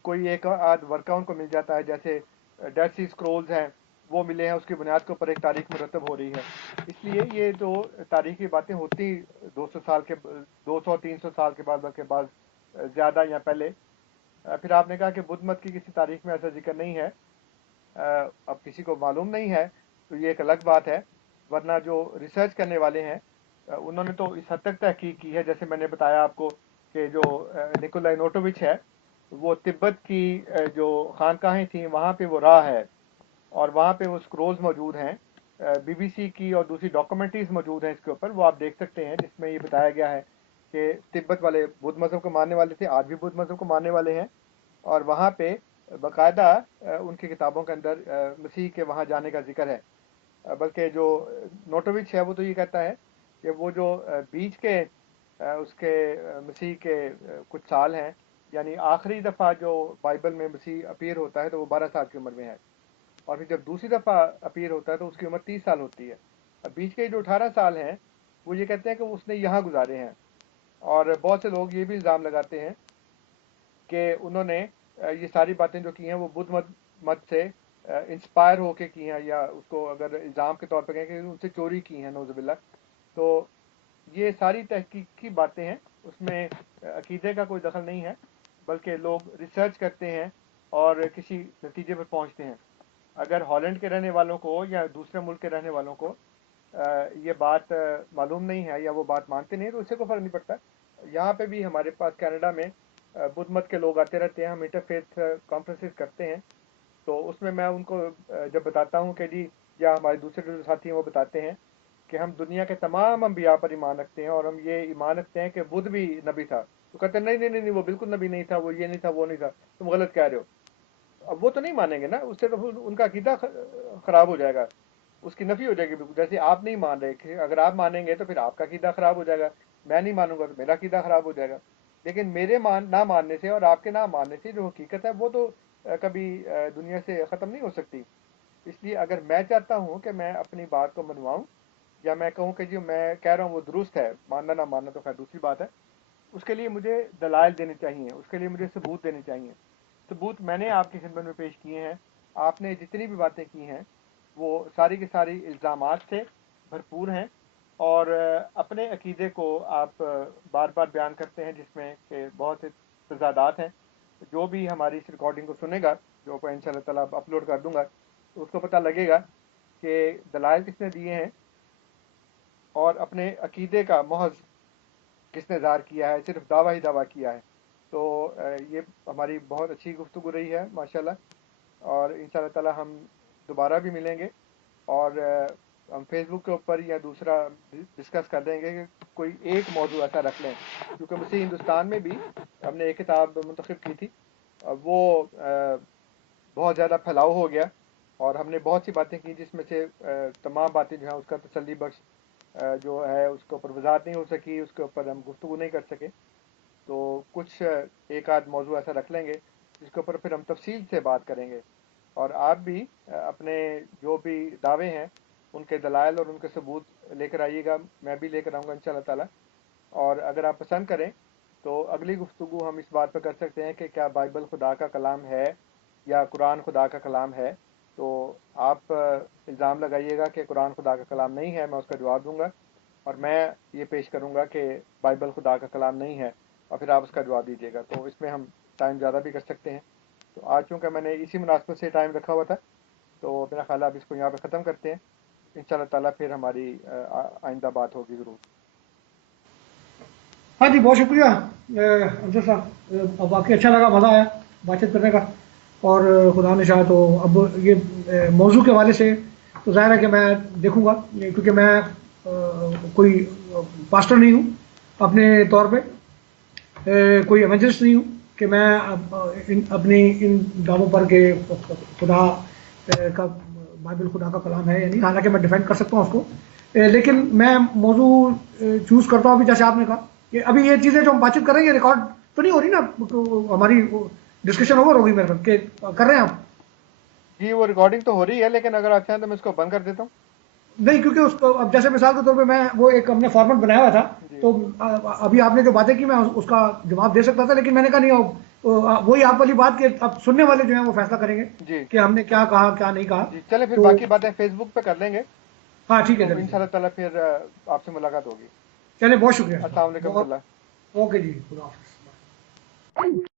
کوئی ایک آدھ ورقہ ان کو مل جاتا ہے، جیسے ڈیڈ سی اسکرولز ہیں وہ ملے ہیں، اس کی بنیاد کے اوپر ایک تاریخ مرتب ہو رہی ہے. اس لیے یہ جو تاریخی باتیں ہوتی 200-300 سال کے بعد، بلکہ بعض زیادہ یا پہلے. پھر آپ نے کہا کہ بدھ مت کی کسی تاریخ میں ایسا ذکر نہیں ہے. اب کسی کو معلوم نہیں ہے تو یہ ایک الگ بات ہے، ورنہ جو ریسرچ کرنے والے ہیں انہوں نے تو اس حد تک تحقیق کی ہے، جیسے میں نے بتایا آپ کو کہ جو نکولائے نوٹووچ ہے وہ تبت کی جو خانقاہیں تھیں وہاں پہ وہ رہا ہے، اور وہاں پہ وہ اسکرولز موجود ہیں. بی بی سی کی اور دوسری ڈاکومنٹریز موجود ہیں اس کے اوپر، وہ آپ دیکھ سکتے ہیں، جس میں یہ بتایا گیا ہے کہ تبت والے بدھ مذہب کو ماننے والے تھے، آج بھی بدھ مذہب کو ماننے والے ہیں، اور وہاں پہ باقاعدہ ان کی کتابوں کے اندر مسیح کے وہاں جانے کا ذکر ہے. بلکہ جو نوٹووچ ہے وہ تو یہ کہتا ہے کہ وہ جو بیچ کے اس کے مسیح کے کچھ سال ہیں، یعنی آخری دفعہ جو بائبل میں مسیح اپیئر ہوتا ہے تو وہ 12 سال کی عمر میں ہے، اور پھر جب دوسری دفعہ اپیئر ہوتا ہے تو اس کی عمر 30 سال ہوتی ہے. اب بیچ کے جو 18 سال ہیں وہ یہ کہتے ہیں کہ اس نے یہاں گزارے ہیں. اور بہت سے لوگ یہ بھی الزام لگاتے ہیں کہ انہوں نے یہ ساری باتیں جو کی ہیں وہ بدھ مت سے انسپائر ہو کے کی ہیں، یا اس کو اگر الزام کے طور پہ کہیں کہ ان سے چوری کی ہیں، نعوذ باللہ. تو یہ ساری تحقیقی باتیں ہیں، اس میں عقیدے کا کوئی دخل نہیں ہے، بلکہ لوگ ریسرچ کرتے ہیں اور کسی نتیجے پر پہنچتے ہیں. اگر ہالینڈ کے رہنے والوں کو یا دوسرے ملک کے رہنے والوں کو یہ بات معلوم نہیں ہے یا وہ بات مانتے نہیں تو اس سے کوئی فرق نہیں پڑتا. یہاں پہ بھی ہمارے پاس کینیڈا میں بدھ مت کے لوگ آتے رہتے ہیں. ہم انٹرفیتھ کانفرنسز کرتے ہیں. تو اس میں ان کو جب بتاتا ہوں کہ جی، یا ہمارے دوسرے جو ساتھی ہیں وہ بتاتے ہیں کہ ہم دنیا کے تمام انبیاء پر ایمان رکھتے ہیں اور ہم یہ ایمان رکھتے ہیں کہ بدھ بھی نبی تھا. تو کہتے ہیں نہیں نہیں نہیں، وہ بالکل نبی نہیں تھا، وہ یہ نہیں تھا، وہ نہیں تھا، تم غلط کہہ رہے ہو. اب وہ تو نہیں مانیں گے نا، اس سے تو ان کا عقیدہ خراب ہو جائے گا، اس کی نفی ہو جائے گی بالکل. جیسے آپ نہیں مان رہے کہ اگر آپ مانیں گے تو پھر آپ کا عقیدہ خراب ہو جائے گا، میں نہیں مانوں گا تو میرا عقیدہ خراب ہو جائے گا. لیکن میرے نہ ماننے سے اور آپ کے نہ ماننے سے جو حقیقت ہے وہ تو کبھی دنیا سے ختم نہیں ہو سکتی. اس لیے اگر میں چاہتا ہوں کہ میں اپنی بات کو منواؤں یا میں کہوں کہ جی میں کہہ رہا ہوں وہ درست ہے، ماننا نہ ماننا تو خیر دوسری بات ہے، اس کے لیے مجھے دلائل دینے چاہیے، اس کے لیے مجھے ثبوت دینے چاہیے. ثبوت میں نے آپ کی خدمت میں پیش کیے ہیں. آپ نے جتنی بھی باتیں کی ہیں وہ ساری کی ساری الزامات سے بھرپور ہیں اور اپنے عقیدے کو آپ بار بار بیان کرتے ہیں جس میں کہ بہت سے تضادات ہیں. جو بھی ہماری اس ریکارڈنگ کو سنے گا، جو ان شاء اللہ تعالیٰ اپلوڈ کر دوں گا، تو اس کو پتہ لگے گا کہ دلائل کس نے دیے ہیں اور اپنے عقیدے کا محض کس نے اظہار کیا ہے، صرف دعویٰ ہی دعویٰ کیا ہے. تو یہ ہماری بہت اچھی گفتگو رہی ہے ماشاءاللہ، اور ان شاء اللہ تعالیٰ ہم دوبارہ بھی ملیں گے اور ہم فیس بک کے اوپر یا دوسرا ڈسکس کر دیں گے کہ کوئی ایک موضوع ایسا رکھ لیں، کیونکہ مسیح ہندوستان میں بھی ہم نے ایک کتاب منتخب کی تھی، وہ بہت زیادہ پھیلاؤ ہو گیا اور ہم نے بہت سی باتیں کی جس میں سے تمام باتیں جو ہیں اس کا تسلی بخش جو ہے اس کے اوپر وضاحت نہیں ہو سکی، اس کے اوپر ہم گفتگو نہیں کر سکے. تو کچھ ایک آدھ موضوع ایسا رکھ لیں گے جس کے اوپر پھر ہم تفصیل سے بات کریں گے، اور آپ بھی اپنے جو بھی دعوے ہیں ان کے دلائل اور ان کے ثبوت لے کر آئیے گا، میں بھی لے کر آؤں گا انشاءاللہ تعالیٰ. اور اگر آپ پسند کریں تو اگلی گفتگو ہم اس بات پہ کر سکتے ہیں کہ کیا بائبل خدا کا کلام ہے یا قرآن خدا کا کلام ہے. تو آپ الزام لگائیے گا کہ قرآن خدا کا کلام نہیں ہے، میں اس کا جواب دوں گا، اور میں یہ پیش کروں گا کہ بائبل خدا کا کلام نہیں ہے اور پھر آپ اس کا جواب دیجیے گا. تو اس میں ہم ٹائم زیادہ بھی کر سکتے ہیں. تو آج چونکہ میں نے اسی مناسبت سے ٹائم رکھا ہوا تھا تو میرا خیال ہے اب اس کو یہاں پہ ختم کرتے ہیں. ان شاء اللہ تعالیٰ پھر ہماری آئندہ بات ہوگی ضرور. ہاں جی، بہت شکریہ انصر صاحب، واقعی اچھا لگا، مزہ آیا بات چیت کرنے کا. اور خدا نے چاہا تو اب یہ موضوع کے حوالے سے تو ظاہر ہے کہ میں دیکھوں گا، کیونکہ میں کوئی پاسٹر نہیں ہوں اپنے طور پہ، کوئی ایونجلسٹ نہیں ہوں کہ میں اپنی ان دعووں پر کہ خدا کا بائبل خدا کا کلام ہے یا نہیں، حالانکہ میں ڈیفینڈ کر سکتا ہوں اس کو. لیکن میں موضوع چوز کرتا ہوں. ابھی جیسے آپ نے کہا کہ ابھی یہ چیزیں جو ہم بات چیت کر رہے ہیں یہ ریکارڈ تو نہیں ہو رہی نا، ہماری ڈسکشن اوور ہوگی میرے کہ کر رہے ہیں آپ؟ جی وہ ریکارڈنگ تو ہو رہی ہے، لیکن اگر آپ چاہیں تو میں اس کو بند کر دیتا ہوں. نہیں، کیونکہ اس کو اب جیسے مثال کے طور پہ میں وہ ایک ہم نے فارمیٹ بنایا ہوا تھا، جی تو ابھی آپ نے جو باتیں کی میں اس کا جواب دے سکتا تھا، لیکن میں نے کہا نہیں، وہی آپ والی بات کہ اب سننے والے جو ہیں وہ فیصلہ کریں گے جی کہ ہم نے کیا کہا کیا نہیں کہا. جی چلیں پھر تو باقی باتیں فیس بک پہ کر لیں گے. ہاں ٹھیک ہے، تو چلیے ان شاء اللہ تعالیٰ پھر آپ سے ملاقات ہوگی. چلیں، بہت شکریہ السلام علیکم ورحمۃ بہت. اللہ. اوکے جی، خدا حافظ.